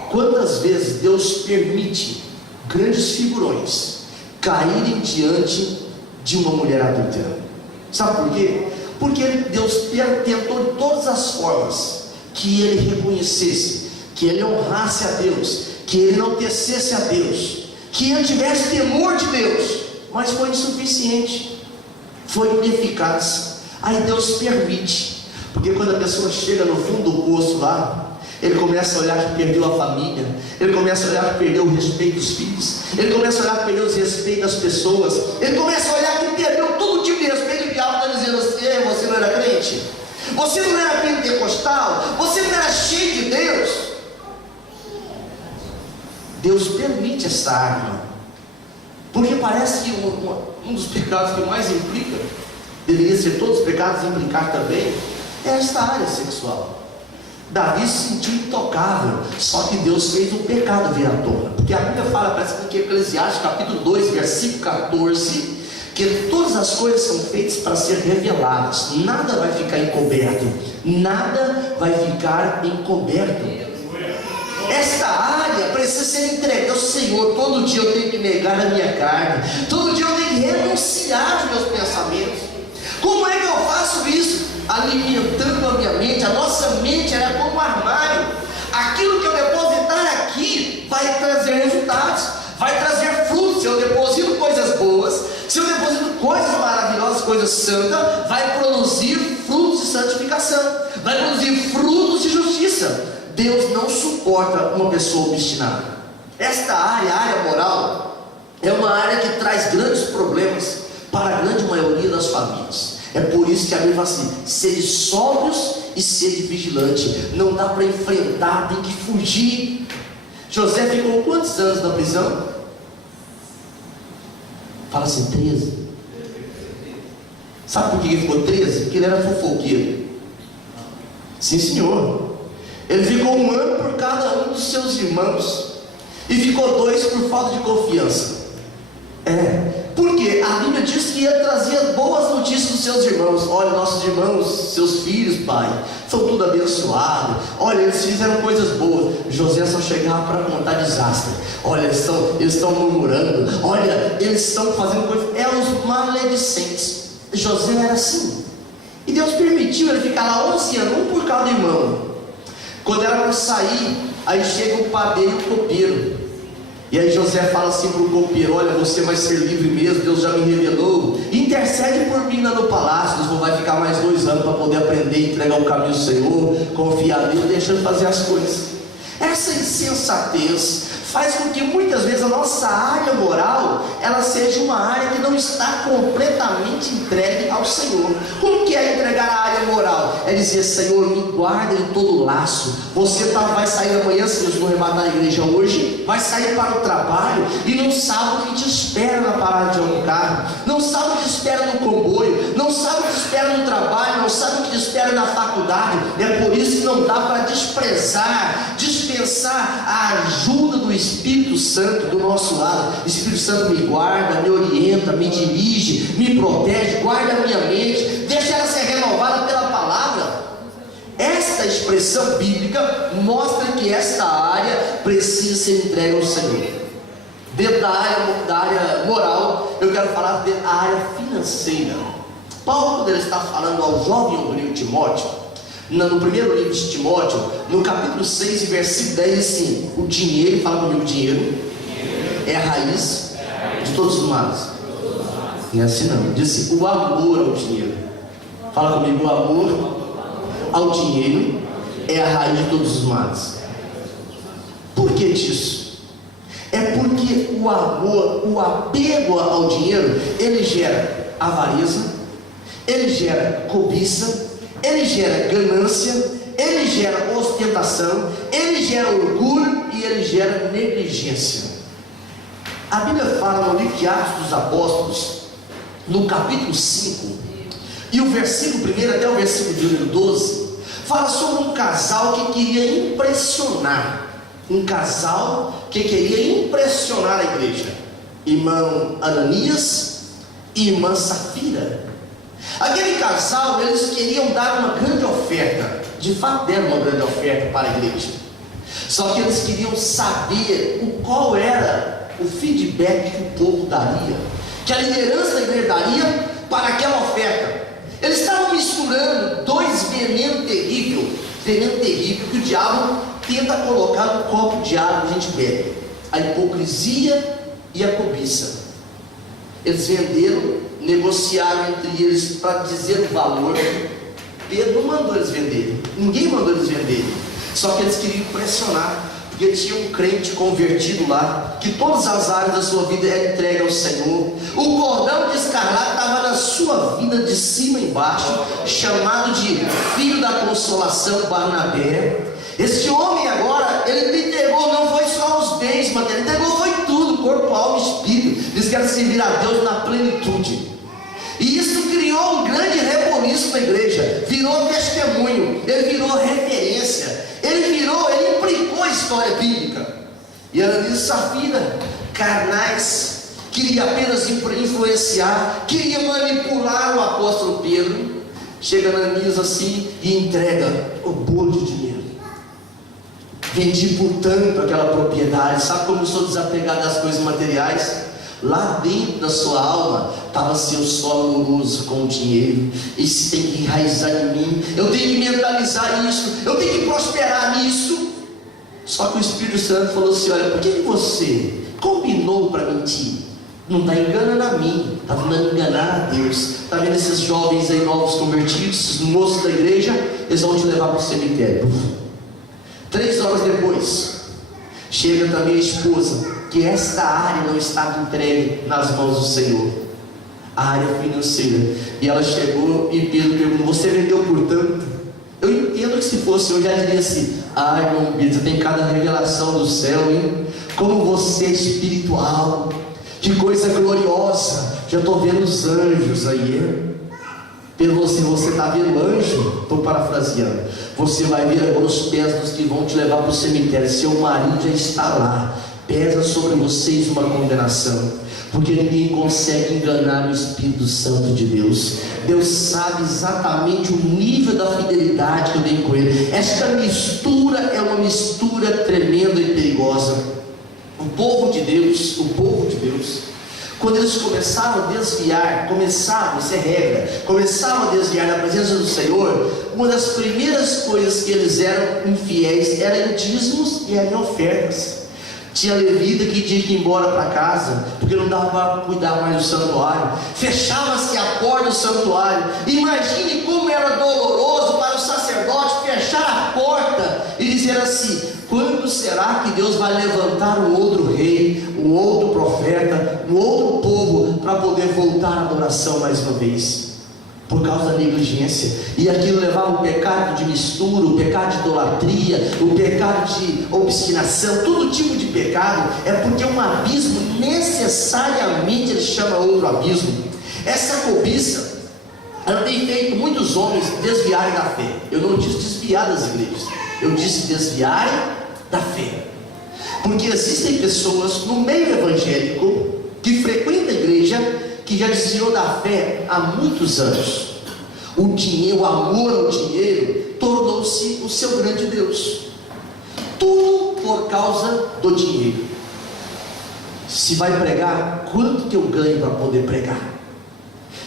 Quantas vezes Deus permite grandes figurões caírem diante de uma mulher adulta? Sabe por quê? Porque Deus tentou de todas as formas que ele reconhecesse, que ele honrasse a Deus, que ele enaltecesse a Deus, que ele tivesse temor de Deus, mas foi insuficiente, foi ineficaz. Aí Deus permite, porque quando a pessoa chega no fundo do poço lá, ele começa a olhar que perdeu a família, ele começa a olhar que perdeu o respeito dos filhos, ele começa a olhar que perdeu o respeito das pessoas, ele começa a olhar que perdeu todo tipo de respeito. O diabo está dizendo assim: você não era crente, você não era pentecostal, você não era cheio de Deus. Deus permite essa arma, porque parece que um dos pecados que mais implica, deveria ser todos os pecados implicar também, é esta área sexual. Davi se sentiu intocável, só que Deus fez o pecado vir à tona, porque a Bíblia fala, parece que em Eclesiastes capítulo 2, versículo 14, que todas as coisas são feitas para ser reveladas, nada vai ficar encoberto, nada vai ficar encoberto. Esta área precisa ser entregue ao Senhor. Todo dia eu tenho que negar a minha carne, todo dia eu tenho que renunciar aos meus pensamentos. Como é que eu faço isso? Alimentando a minha mente. A nossa mente é como um armário. Aquilo que eu depositar aqui vai trazer resultados, vai trazer frutos. Se eu deposito coisas boas, se eu deposito coisas maravilhosas, coisas santas, vai produzir frutos de santificação, vai produzir frutos de justiça. Deus não suporta uma pessoa obstinada. Esta área, a área moral, é uma área que traz grandes problemas para a grande maioria das famílias. É por isso que a Bíblia fala assim: sede sóbrios e sede vigilante. Não dá para enfrentar, tem que fugir. José ficou quantos anos na prisão? Fala assim, 13. Sabe por que ele ficou 13? Porque ele era fofoqueiro. Sim, senhor. Ele ficou 1 ano por cada um dos seus irmãos, e ficou 2 por falta de confiança. Porque a Bíblia diz que ele trazia boas notícias dos seus irmãos. Olha, nossos irmãos, seus filhos, pai, são tudo abençoados. Olha, eles fizeram coisas boas. José só chegava para contar desastre. Olha, eles estão murmurando. Olha, eles estão fazendo coisas. Os maledicentes. José era assim. E Deus permitiu ele ficar lá 11 anos, um por cada irmão. Quando era para sair, aí chega o padeiro e o copeiro. E aí José fala assim para o copeiro: olha, você vai ser livre mesmo, Deus já me revelou, intercede por mim lá no palácio. Deus vai ficar mais 2 anos para poder aprender, entregar o caminho do Senhor, confiar nele, deixando fazer as coisas. Essa insensatez faz com que muitas vezes a nossa área moral, ela seja uma área que não está completamente entregue ao Senhor. Como que é entregar a área moral? É dizer: Senhor, me guarda em todo laço. Você vai sair amanhã, se Deus não arrematar a igreja hoje, vai sair para o trabalho e não sabe o que te espera na parada de um carro, não sabe o que te espera no comboio, não sabe o que te espera no trabalho, não sabe o que te espera na faculdade. É por isso que não dá para dispensar a ajuda do Espírito Santo do nosso lado. O Espírito Santo me guarda, me orienta, me dirige, me protege, guarda a minha mente, deixa ela ser renovada pela palavra. Esta expressão bíblica mostra que esta área precisa ser entregue ao Senhor. Dentro da área moral, eu quero falar da área financeira. Paulo, quando ele está falando ao jovem obreiro Timóteo, no primeiro livro de Timóteo, no capítulo 6 e versículo 10, assim: o dinheiro, fala comigo, dinheiro é a raiz de todos os males. Não é assim não, diz assim: o amor ao dinheiro. Fala comigo, o amor ao dinheiro é a raiz de todos os males. Por que disso? É porque o amor, o apego ao dinheiro, ele gera avareza, ele gera cobiça, ele gera ganância, ele gera ostentação, ele gera orgulho e ele gera negligência. A Bíblia fala no livro de Atos dos Apóstolos, no capítulo 5, e o versículo 1 até o versículo de número 12, fala sobre um casal que queria impressionar. Um casal que queria impressionar a igreja. Irmão Ananias e irmã Safira. Aquele casal, eles queriam dar uma grande oferta. De fato deram uma grande oferta para a igreja. Só que eles queriam saber qual era o feedback que o povo daria, que a liderança da igreja daria para aquela oferta. Eles estavam misturando 2 venenos terríveis que o diabo tenta colocar no copo de água que a gente bebe: a hipocrisia e a cobiça. Eles venderam, negociaram entre eles para dizer o valor. Pedro não mandou eles venderem, ninguém mandou eles venderem, só que eles queriam pressionar, porque tinha um crente convertido lá, que todas as áreas da sua vida era entregue ao Senhor. O cordão de escarlate estava na sua vida de cima e embaixo, chamado de filho da consolação, Barnabé. Este homem agora, ele entregou, não foi só os bens materiais, ele entregou foi tudo, corpo, alma e espírito. Eles querem servir a Deus na plenitude. E isso criou um grande reboliço na igreja, virou testemunho, ele virou referência, ele implicou a história bíblica. E Ananias e Safira, carnais, queria apenas influenciar, queria manipular o apóstolo Pedro. Chega Ananias assim e entrega o bolo de dinheiro. Vendi por tanto aquela propriedade. Sabe como eu sou desapegado das coisas materiais? Lá dentro da sua alma estava assim: eu sou amoroso com o dinheiro, isso tem que enraizar em mim, eu tenho que mentalizar isso, eu tenho que prosperar nisso. Só que o Espírito Santo falou assim: olha, por que você combinou para mentir? Não está enganando a mim, está tentando enganar a Deus. Está vendo esses jovens aí novos convertidos, esses moços da igreja? Eles vão te levar para o cemitério. 3 horas depois, chega também a esposa, que esta área não estava entregue nas mãos do Senhor, a área financeira. E ela chegou e Pedro perguntou: você vendeu por tanto? Eu entendo que se fosse eu já diria assim: ai, irmão Pedro, você tem cada revelação do céu, hein? Como você é espiritual, que coisa gloriosa, já estou vendo os anjos aí, hein? Pedro, você está vendo anjo? Estou parafraseando. Você vai ver agora os pés dos que vão te levar para o cemitério. Seu marido já está lá. Pesa sobre vocês uma condenação, porque ninguém consegue enganar o Espírito Santo de Deus. Deus sabe exatamente o nível da fidelidade que eu tenho com Ele. Esta mistura é uma mistura tremenda e perigosa. O povo de Deus, quando eles começaram a desviar, isso é regra, começaram a desviar da presença do Senhor, uma das primeiras coisas que eles eram infiéis eram em dízimos e eram em ofertas. Tinha levita que tinha que ir embora para casa, porque não dava para cuidar mais do santuário. Fechava-se a porta do santuário. Imagine como era doloroso para o sacerdote fechar a porta e dizer assim: quando será que Deus vai levantar um outro rei, um outro profeta, um outro povo para poder voltar à adoração mais uma vez? Por causa da negligência. E aquilo levava o pecado de mistura, o pecado de idolatria, o pecado de obstinação, todo tipo de pecado. É porque um abismo necessariamente ele chama outro abismo. Essa cobiça, ela tem feito muitos homens desviarem da fé. Eu não disse desviar das igrejas, eu disse desviarem da fé. Porque existem pessoas no meio evangélico que frequentam a igreja, que já desviou da fé há muitos anos. O dinheiro, o amor ao dinheiro tornou-se o seu grande Deus. Tudo por causa do dinheiro. Se vai pregar, quanto que eu ganho para poder pregar?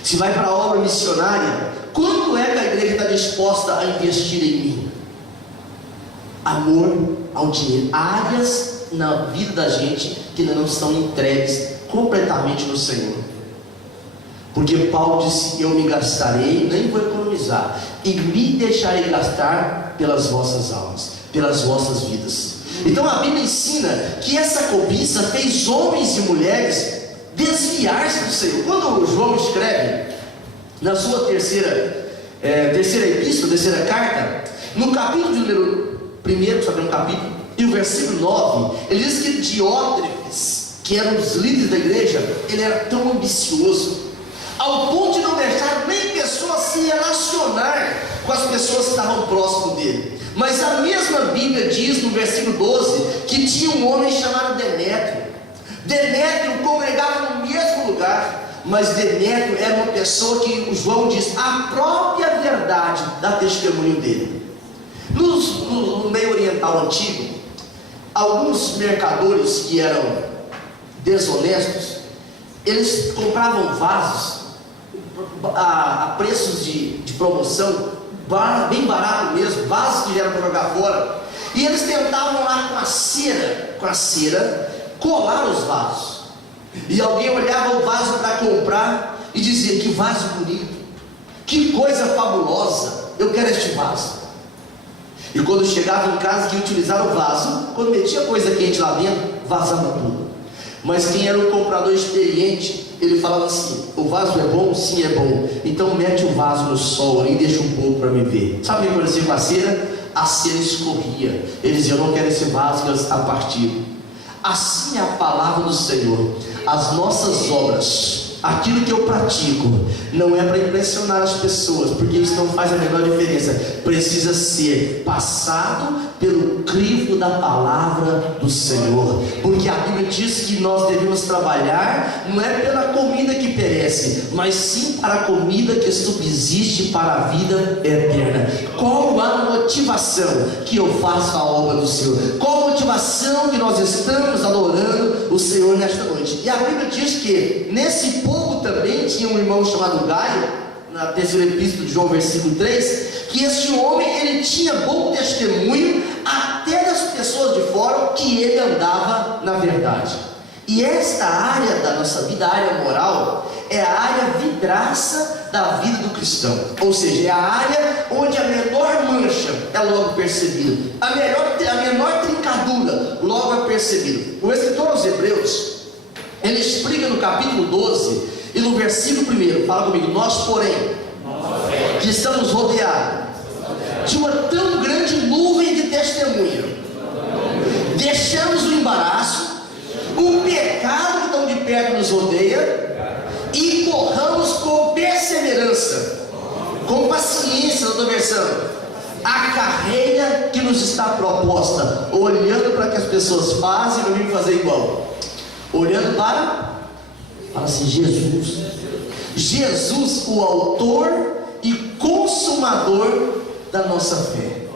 Se vai para a obra missionária, quanto é que a igreja está disposta a investir em mim? Amor ao dinheiro. Áreas na vida da gente que ainda não estão entregues completamente no Senhor. Porque Paulo disse: eu me gastarei, nem vou economizar, e me deixarei gastar pelas vossas almas, pelas vossas vidas. Então a Bíblia ensina que essa cobiça fez homens e mulheres desviar-se do Senhor. Quando o João escreve na sua terceira epístola, terceira carta, no capítulo de número 1, só tem um capítulo, e o versículo 9, ele diz que Diótrefes, que era um dos líderes da igreja, ele era tão ambicioso, ao ponto de não deixar nem pessoas se relacionar com as pessoas que estavam próximo dele. Mas a mesma Bíblia diz no versículo 12 que tinha um homem chamado Demétrio. Demétrio congregava no mesmo lugar, mas Demétrio era uma pessoa que o João diz a própria verdade dá testemunho dele. No meio oriental antigo, alguns mercadores que eram desonestos, eles compravam vasos a preços de promoção, bem barato mesmo, vasos que já eram para jogar fora, e eles tentavam lá com a cera colar os vasos, e alguém olhava o vaso para comprar e dizia: que vaso bonito, que coisa fabulosa, eu quero este vaso. E quando chegava em casa que ia utilizar o vaso, quando metia coisa quente lá dentro, vazava tudo. Mas quem era o comprador experiente, ele falava assim: o vaso é bom? Sim, é bom. Então mete o vaso no sol e deixa um pouco para me ver. Sabe o que acontecia com a cera? A cera escorria. Eles diziam: eu não quero esse vaso que está partido. Assim é a palavra do Senhor. As nossas obras aquilo que eu pratico não é para impressionar as pessoas, porque isso não faz a menor diferença. Precisa ser passado pelo crivo da palavra do Senhor, porque a Bíblia diz que nós devemos trabalhar não é pela comida que perece, mas sim para a comida que subsiste para a vida eterna. Qual a motivação que eu faço a obra do Senhor? Qual a motivação que nós estamos adorando o Senhor nesta noite? E a Bíblia diz que nesse povo também tinha um irmão chamado Gaio, na terceira epístola de João, versículo 3, que este homem, ele tinha bom testemunho até das pessoas de fora que ele andava na verdade. E esta área da nossa vida, a área moral, é a área vidraça da vida do cristão, ou seja, é a área onde a menor mancha é logo percebida, a menor trincadura logo é percebida. O escritor aos Hebreus, ele explica no capítulo 12 e no versículo 1, fala comigo: nós porém, que estamos rodeados de uma tão grande nuvem de testemunha, deixamos o embaraço, o pecado que tão de perto nos rodeia, e corramos com perseverança, com paciência, na tua versão, a carreira que nos está proposta, olhando para o que as pessoas fazem, não vim fazer igual, olhando para, fala assim, Jesus, o autor e consumador da nossa fé.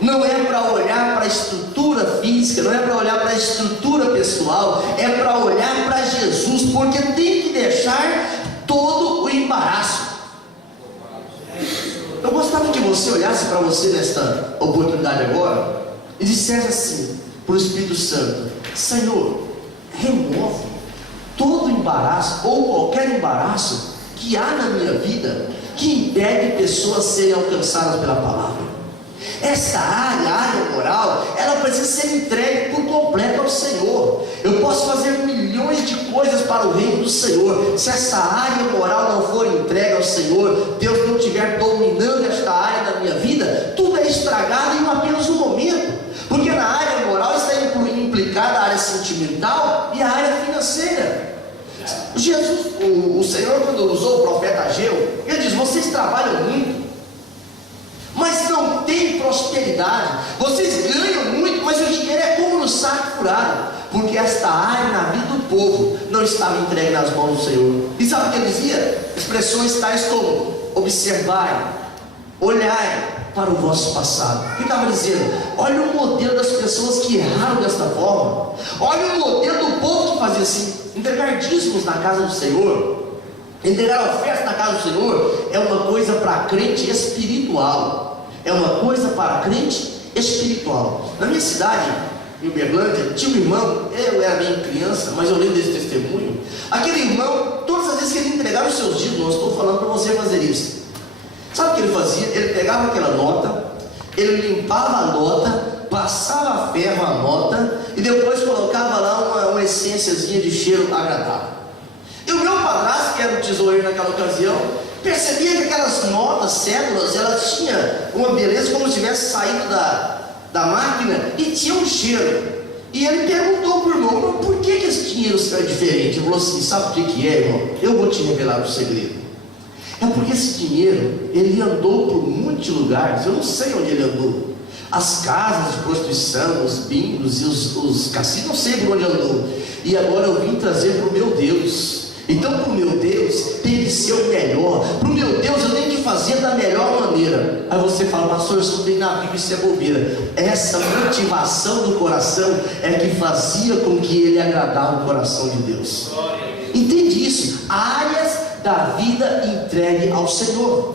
Não é para olhar para a estrutura física, não é para olhar para a estrutura pessoal, é para olhar para Jesus, porque tem que deixar todo o embaraço. Eu gostaria que você olhasse para você nesta oportunidade agora e dissesse assim para o Espírito Santo: Senhor, remove todo embaraço ou qualquer embaraço que há na minha vida que impede pessoas serem alcançadas pela palavra. Essa área, a área moral, ela precisa ser entregue por completo ao Senhor. Eu posso fazer milhões de coisas para o reino do Senhor, se essa área moral não for entregue ao Senhor, Deus não estiver dominando esta área da minha vida, tudo é estragado em apenas um momento, porque na área moral está implicada a área sentimental e a área financeira. Jesus, o Senhor, quando usou o profeta Ageu, ele diz: vocês trabalham muito, mas não tem prosperidade. Vocês ganham muito, mas o dinheiro é como no saco furado, porque esta área na vida do povo não estava entregue nas mãos do Senhor. E sabe o que ele dizia? Expressões tais como: observai, olhai para o vosso passado. Ele estava dizendo: olha o modelo das pessoas que erraram desta forma, olha o modelo do povo que fazia assim. Entregar dízimos na casa do Senhor, entregar ofertas na casa do Senhor, é uma coisa para crente espiritual. É uma coisa para crente espiritual. Na minha cidade, em Uberlândia, tinha um irmão, eu era bem criança, mas eu lembro desse testemunho. Aquele irmão, todas as vezes que ele entregava os seus dízimos, não estou falando para você fazer isso. Sabe o que ele fazia? Ele pegava aquela nota, ele limpava a nota, passava a ferro a nota e depois colocava lá uma essênciazinha de cheiro agradável. E o meu padrasto, que era o tesoureiro naquela ocasião, percebia que aquelas notas, cédulas, elas tinham uma beleza como se tivesse saído da máquina e tinha um cheiro. E ele perguntou para o irmão: por que esse dinheiro é diferente? Ele falou assim: sabe o que é, irmão? Eu vou te revelar o segredo. É porque esse dinheiro, ele andou por muitos lugares, eu não sei onde ele andou. As casas de prostituição, os bingos e os cassinos, não sei por onde andou. E agora eu vim trazer para o meu Deus. Então para o meu Deus tem que ser o melhor. Para o meu Deus eu tenho que fazer da melhor maneira. Aí você fala: pastor, isso não tem na Bíblia, isso é bobeira. Essa motivação do coração é que fazia com que ele agradasse o coração de Deus. Entende isso? Áreas da vida entregue ao Senhor.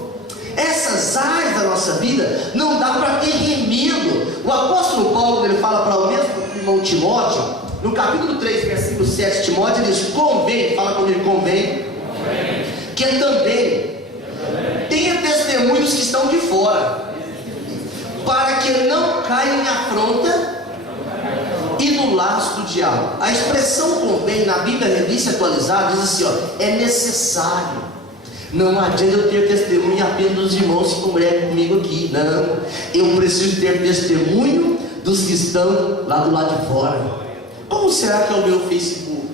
Essas áreas da nossa vida não dá para ter remendo. O apóstolo Paulo, ele fala para o mesmo irmão Timóteo, no capítulo 3, versículo 7, Timóteo, ele diz: convém, fala comigo, convém, que também tenha testemunhos que estão de fora, para que não caia em afronta e no laço do diabo. A expressão convém na Bíblia Revista Atualizada diz assim: é necessário. Não adianta eu ter testemunho apenas dos irmãos que congregam comigo aqui. Não, eu preciso ter testemunho dos que estão lá do lado de fora. Como será que é o meu Facebook?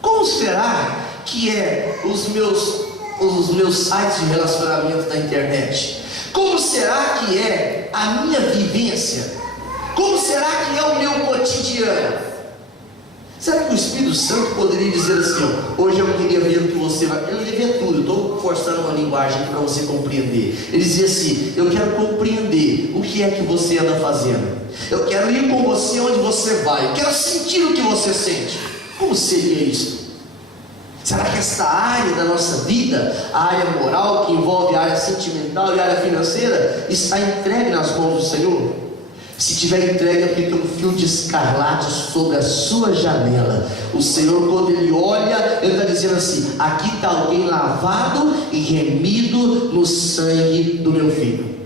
Como será que é os meus sites de relacionamento na internet? Como será que é a minha vivência? Como será que é o meu cotidiano? Será que o Espírito Santo poderia dizer assim, ó, hoje eu queria ver o que você vai... Eu não queria ver tudo, eu estou forçando uma linguagem para você compreender. Ele dizia assim, eu quero compreender o que é que você anda fazendo. Eu quero ir com você onde você vai. Eu quero sentir o que você sente. Como seria isso? Será que essa área da nossa vida, a área moral, que envolve a área sentimental e a área financeira, está entregue nas mãos do Senhor? Se tiver entregue, é porque tem um fio de escarlate sobre a sua janela. O Senhor, quando Ele olha, Ele está dizendo assim, aqui está alguém lavado e remido no sangue do meu filho.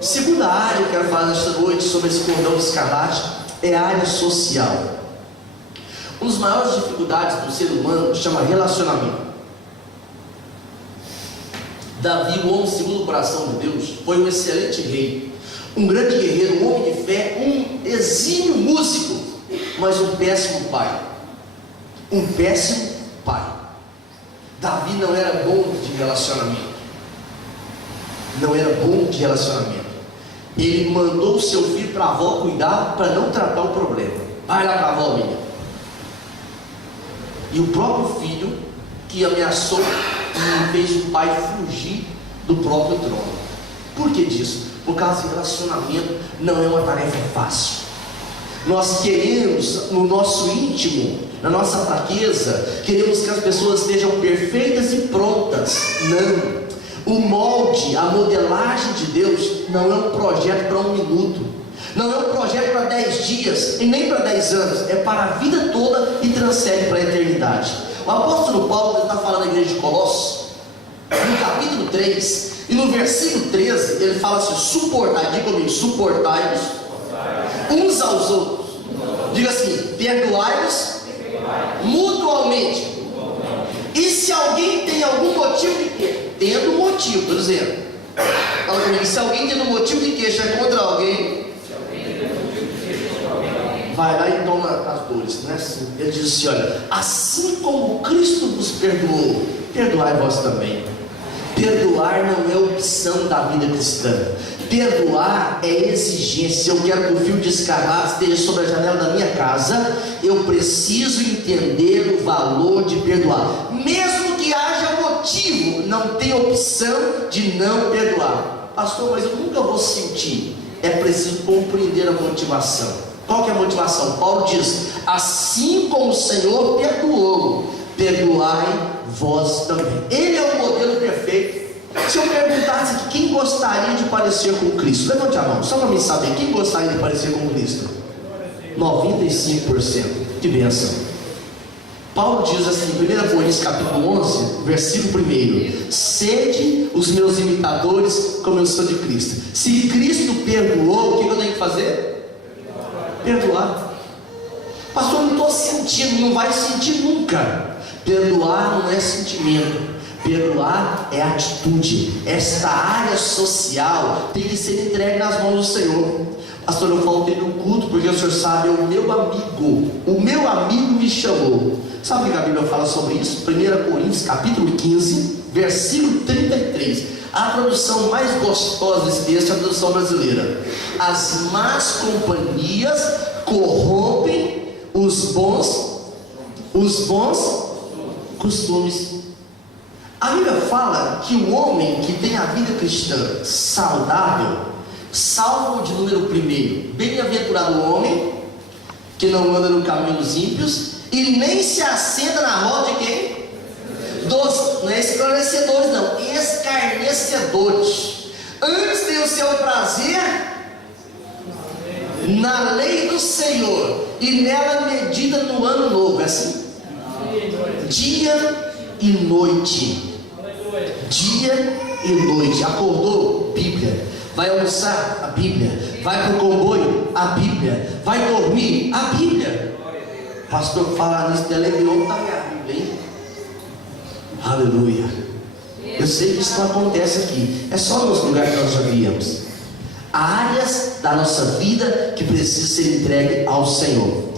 Segunda área que eu quero falar nesta noite sobre esse cordão de escarlate é a área social. Uma das maiores dificuldades do ser humano chama relacionamento. Davi, o homem segundo o coração de Deus, foi um excelente rei, um grande guerreiro, um homem de fé, um exímio músico, mas um péssimo pai. Um péssimo pai. Davi não era bom de relacionamento. Não era bom de relacionamento. Ele mandou o seu filho para a avó cuidar, para não tratar o problema. Vai lá para a avó minha. E o próprio filho que ameaçou e fez o pai fugir do próprio trono. Por que disso? Por causa de relacionamento não é uma tarefa fácil. Nós queremos no nosso íntimo, na nossa fraqueza, queremos que as pessoas estejam perfeitas e prontas. Não. O molde, a modelagem de Deus não é um projeto para 1 minuto, não é um projeto para 10 dias e nem para 10 anos, é para a vida toda e transcende para a eternidade. O apóstolo Paulo está falando na igreja de Colossos, no capítulo 3 e no versículo 13, ele fala assim, suportai, diga comigo, suportai-vos uns aos outros, diga assim, perdoai-vos mutualmente. E se alguém tem algum motivo de queixa, tendo motivo, estou dizendo, fala comigo, se alguém tem um motivo de queixa contra alguém, vai lá e toma as dores, não é assim? Ele diz assim, olha, assim como Cristo vos perdoou, perdoai vós também. Perdoar não é opção da vida cristã. Perdoar é exigência. Se eu quero que o fio de escarlate esteja sobre a janela da minha casa, eu preciso entender o valor de perdoar. Mesmo que haja motivo, não tem opção de não perdoar. Pastor, mas eu nunca vou sentir. É preciso compreender a motivação. Qual que é a motivação? Paulo diz, assim como o Senhor perdoou, perdoai vós também. Ele é o modelo perfeito. Se eu perguntasse aqui, quem gostaria de parecer com Cristo? Levante a mão, só para mim saber, quem gostaria de parecer com Cristo? 95%, que bênção. Paulo diz assim, 1 Coríntios capítulo 11, versículo 1, sede os meus imitadores como eu sou de Cristo. Se Cristo perdoou, o que eu tenho que fazer? Perdoar. Pastor, eu não estou sentindo, não vai sentir nunca. Perdoar não é sentimento, perdoar é atitude. Esta área social tem que ser entregue nas mãos do Senhor. Pastor, eu faltei no culto porque o senhor sabe, é o meu amigo me chamou. Sabe o que a Bíblia fala sobre isso? 1 Coríntios capítulo 15, versículo 33. A tradução mais gostosa desse texto é a tradução brasileira. As más companhias corrompem os bons costumes. A Bíblia fala que o homem que tem a vida cristã saudável, salvo de número 1, bem-aventurado o homem que não anda no caminho dos ímpios e nem se assenta na roda de quem? Não é esclarecedores não, escarnecedores. Antes tem o seu prazer na lei do Senhor e nela medida no ano novo. É assim? Dia e noite. Dia e noite. Acordou? Bíblia. Vai almoçar? A Bíblia. Vai para o comboio? A Bíblia. Vai dormir? A Bíblia. Pastor, falar nisso, televisão está minha Bíblia, hein? Aleluia. Eu sei que isso não acontece aqui. É só nos lugares que nós já viemos. Áreas da nossa vida que precisam ser entregues ao Senhor.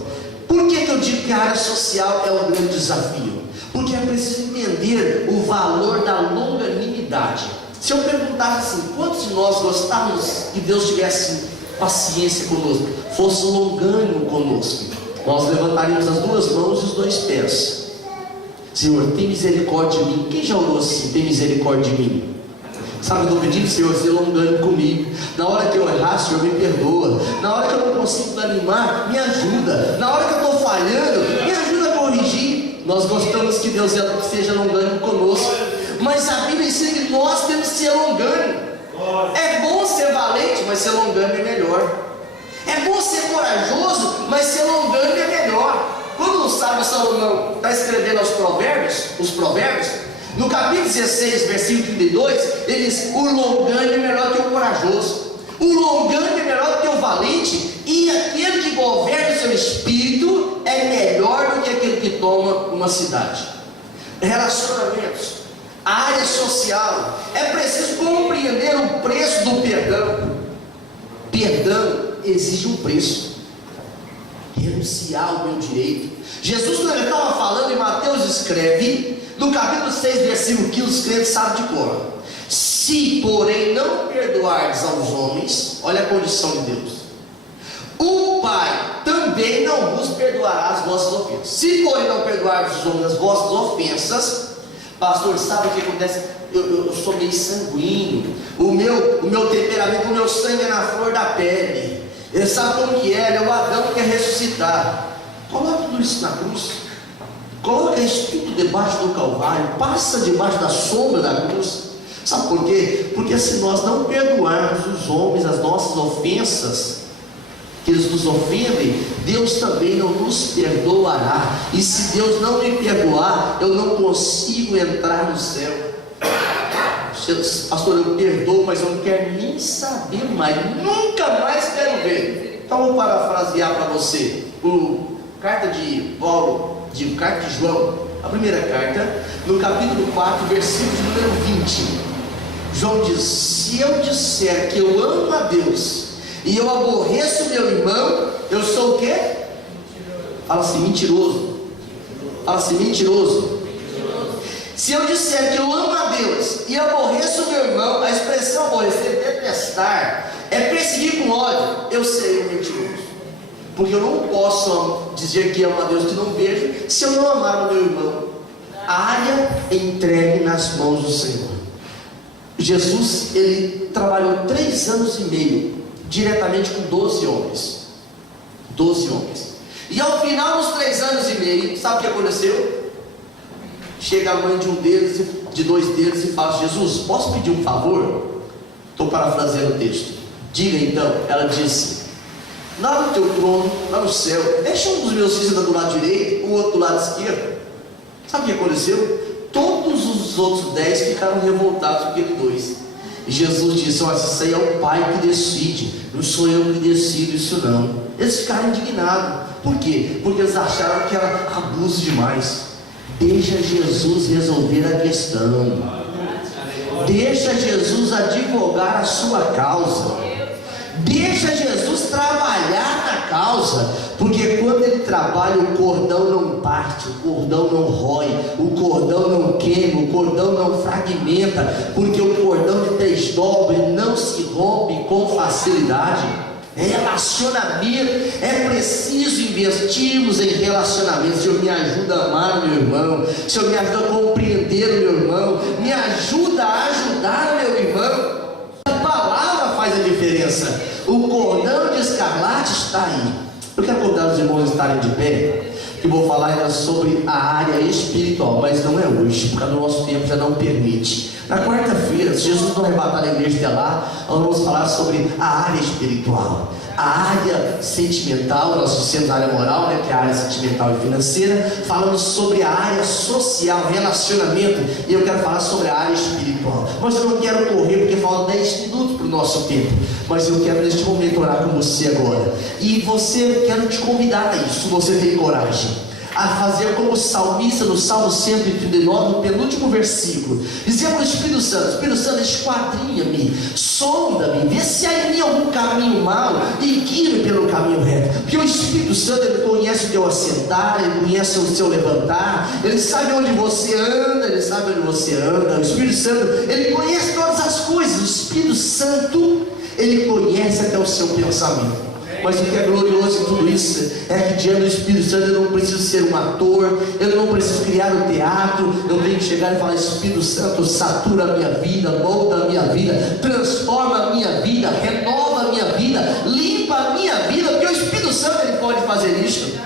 Por que eu digo que a área social é um grande desafio? porque é preciso entender o valor da longanimidade. Se eu perguntasse assim, quantos de nós gostávamos que Deus tivesse paciência conosco, fosse longânimo conosco, nós levantaríamos as duas mãos e os dois pés. Senhor, tem misericórdia de mim. Quem já orou assim, tem misericórdia de mim? Sabe, eu estou pedindo, Senhor, seja longânimo comigo. Na hora que eu errar, Senhor, me perdoa. Na hora que eu não consigo animar, me ajuda. Na hora que eu estou falhando, me ajuda a corrigir. Nós gostamos que Deus seja longânimo conosco, mas a Bíblia ensina que nós temos que ser longânimo. É bom ser valente, mas ser longânimo é melhor. É bom ser corajoso, mas ser longânimo é melhor. Quando o sábio Salomão está escrevendo os provérbios, no capítulo 16, versículo 32, ele diz: o longânimo é melhor que o corajoso, o longânimo é melhor que o valente, e aquele que governa o seu espírito é melhor do que aquele que toma uma cidade. Relacionamentos, a área social, é preciso compreender o preço do perdão. Perdão exige um preço. Renunciar ao meu direito. Jesus, quando ele estava falando, em Mateus escreve, no capítulo 6, versículo 15, os crentes sabem de cor: se porém não perdoardes aos homens, olha a condição de Deus, o Pai também não vos perdoará as vossas ofensas. Se porém não perdoardes os homens as vossas ofensas, pastor, sabe o que acontece? Eu sou meio sanguíneo, o meu temperamento, o meu sangue é na flor da pele. Ele sabe como que é, o Adão quer ressuscitar. Coloca tudo isso na cruz, coloca isso tudo debaixo do Calvário, passa debaixo da sombra da cruz. Sabe por quê? Porque se nós não perdoarmos os homens as nossas ofensas, que eles nos ofendem, Deus também não nos perdoará. E se Deus não me perdoar, eu não consigo entrar no céu. Pastor, eu perdoo, mas eu não quero nem saber mais, nunca mais quero ver. Então vou parafrasear para você carta de João, a primeira carta, no capítulo 4, versículo de número 20. João diz: se eu disser que eu amo a Deus e eu aborreço meu irmão, eu sou o quê? Fala assim, mentiroso. Fala assim, mentiroso. Se eu disser que eu amo a Deus e aborreço meu irmão, a expressão aborrecer, detestar, é perseguir com ódio, eu serei um mentiroso. Porque eu não posso dizer que amo a Deus que não vejo, se eu não amar o meu irmão. A área é entregue nas mãos do Senhor. Jesus, ele trabalhou 3 anos e meio diretamente com 12 homens. 12 homens. E ao final dos 3 anos e meio, sabe o que aconteceu? Chega a mãe de 2 deles e fala: Jesus, posso pedir um favor? Estou parafraseando o texto. Diga então. Ela disse: lá no teu trono, lá no céu, deixa um dos meus filhos do lado direito, o outro do lado esquerdo. Sabe o que aconteceu? Todos os outros 10 ficaram revoltados com aquele 2. E Jesus disse: olha, isso aí é o Pai que decide, não sou eu que decido isso não. Eles ficaram indignados. Por quê? Porque eles acharam que era abuso demais. Deixa Jesus resolver a questão. Deixa Jesus advogar a sua causa. Deixa Jesus trabalhar na causa. Porque quando ele trabalha, o cordão não parte, o cordão não rói, o cordão não queima, o cordão não fragmenta. Porque o cordão de 3 dobras não se rompe com facilidade. Relacionamento, é preciso investirmos em relacionamento. Senhor, me ajuda a amar o meu irmão, Senhor, me ajuda a compreender o meu irmão, me ajuda a ajudar o meu irmão. A palavra faz a diferença. O cordão de escarlate está aí. Eu quero convidar os irmãos a estarem de pé, que vou falar ainda sobre a área espiritual, mas não é hoje, porque o nosso tempo já não permite. Na quarta-feira, se Jesus não arrebatar a igreja até lá, nós vamos falar sobre a área espiritual. A área sentimental, nós dissemos a área moral, né, que é a área sentimental e financeira. Falamos sobre a área social, relacionamento, e eu quero falar sobre a área espiritual. Mas eu não quero correr, porque faltam 10 minutos para o nosso tempo. Mas eu quero neste momento orar com você agora. E quero te convidar a isso, se você tem coragem. a fazer como o salmista no Salmo 139, no penúltimo versículo. Dizia para o Espírito Santo, esquadrinha-me, sonda-me, vê se há em mim algum caminho mau e guia-me pelo caminho reto. Porque o Espírito Santo, ele conhece o teu assentar, ele conhece o seu levantar, ele sabe onde você anda, O Espírito Santo, ele conhece todas as coisas. O Espírito Santo, ele conhece até o seu pensamento. Mas o que é glorioso em tudo isso é que diante do Espírito Santo eu não preciso ser um ator, eu não preciso criar um teatro, eu tenho que chegar e falar: Espírito Santo, satura a minha vida, molda a minha vida, transforma a minha vida, renova a minha vida, limpa a minha vida, porque o Espírito Santo, ele pode fazer isso.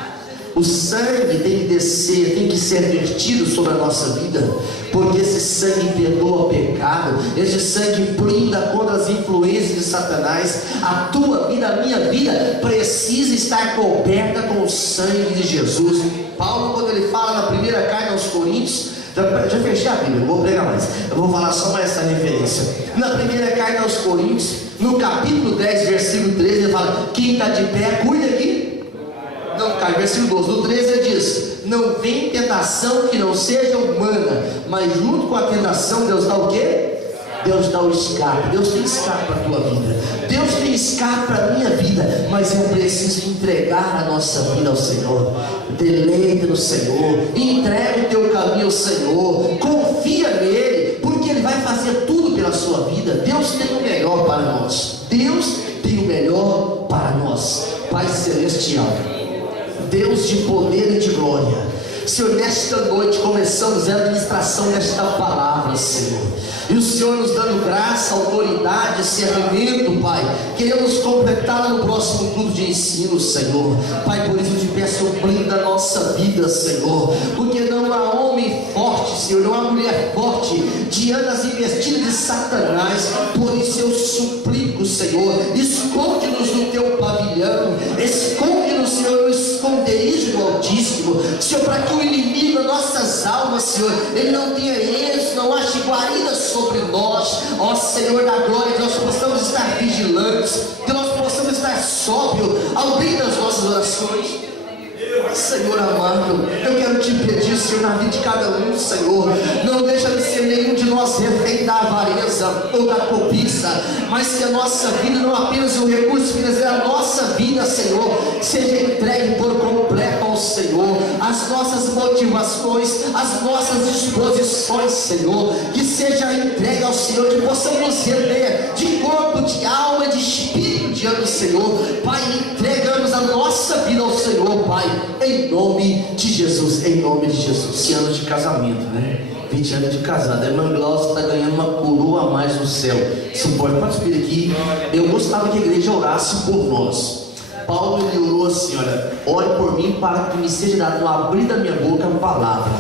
O sangue tem que descer, tem que ser vertido sobre a nossa vida, porque esse sangue perdoa o pecado, esse sangue blinda contra as influências de Satanás. A tua vida, a minha vida precisa estar coberta com o sangue de Jesus. Paulo, quando ele fala na primeira carta aos Coríntios, já fechei a Bíblia, não vou pregar mais, eu vou falar só mais essa referência. Na primeira carta aos Coríntios, no capítulo 10, versículo 13, ele fala: quem está de pé, cuida aqui. Não cai, versículo 12, no 13 ele diz: não vem tentação que não seja humana, mas junto com a tentação Deus dá o quê? Deus dá o escape. Deus tem escape para a tua vida, Deus tem escape para a minha vida, mas eu preciso entregar a nossa vida ao Senhor. Deleita no Senhor, entrega o teu caminho ao Senhor, confia nele, porque ele vai fazer tudo pela sua vida. Deus tem o melhor para nós, Deus tem o melhor para nós. Pai Celestial, Deus de poder e de glória, Senhor, nesta noite começamos a administração desta palavra, Senhor, e o Senhor nos dando graça, autoridade, esse alimento, Pai, queremos completá-la no próximo culto de ensino, Senhor. Pai, por isso eu te peço, blinda a nossa vida, Senhor, porque não há homem forte, Senhor, não há mulher forte diante das investidas de Satanás. Por isso eu suplico, Senhor, esconde-nos no teu pavilhão, esconde-nos, Senhor, no esconderijo do Altíssimo, Senhor, para que o inimigo das nossas almas, Senhor, ele não tenha êxito, não ache guarida sobre nós. Ó Senhor da glória, que nós possamos estar vigilantes, que nós possamos estar sóbrios ao bem das nossas orações. Senhor amado, eu quero te pedir, Senhor, na vida de cada um, Senhor, não deixa de ser nenhum de nós refém da avareza ou da cobiça, mas que a nossa vida não apenas um recurso financeiro, a nossa vida, Senhor, seja entregue por completo ao Senhor. As nossas motivações, as nossas disposições, Senhor, que seja entregue ao Senhor, que possamos nos render de corpo, de alma, de espírito diante do Senhor. Pai, entregamos a nossa vida ao Senhor, Pai, em nome de Jesus, em nome de Jesus. 20 anos de casamento, né? 20 anos de casado. A irmã Glaucia está ganhando uma coroa a mais no céu. Isso pode subir aqui. Eu gostava que a igreja orasse por nós. Paulo, ele orou assim: olha, ore por mim para que me seja dado no abrir da minha boca a palavra.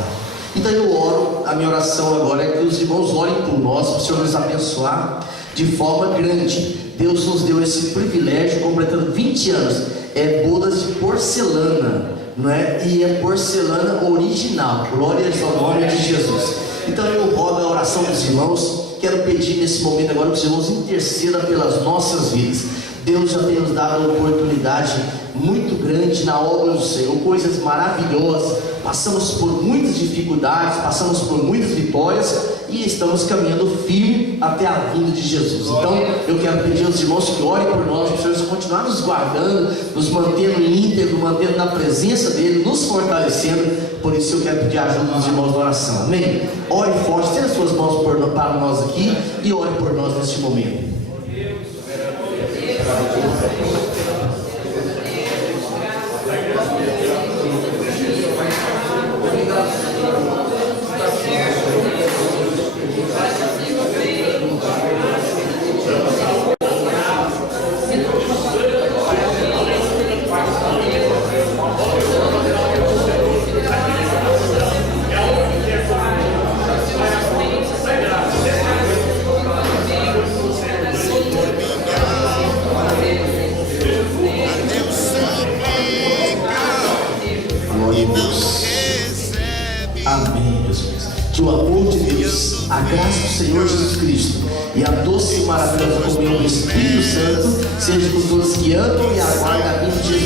Então eu oro, a minha oração agora é que os irmãos orem por nós, para o Senhor nos abençoar de forma grande. Deus nos deu esse privilégio, completando 20 anos. É bodas de porcelana, não é? E é porcelana original. Glórias ao nome de Jesus. Então eu rogo a oração dos irmãos. Quero pedir nesse momento agora que os irmãos intercedam pelas nossas vidas. Deus já tem nos dado uma oportunidade muito grande na obra do Senhor, coisas maravilhosas. Passamos por muitas dificuldades, passamos por muitas vitórias e estamos caminhando firme até a vinda de Jesus. Então eu quero pedir aos irmãos que orem por nós, para o Senhor continuar nos guardando, nos mantendo íntegro, mantendo na presença dele, nos fortalecendo. Por isso eu quero pedir a ajuda dos irmãos na oração, amém? Ore forte, tenha as suas mãos para nós aqui e ore por nós neste momento. A graça do Senhor Jesus Cristo e a doce e maravilhosa comunhão do Espírito Santo seja com todos que amam e aguardam a vinda de Jesus.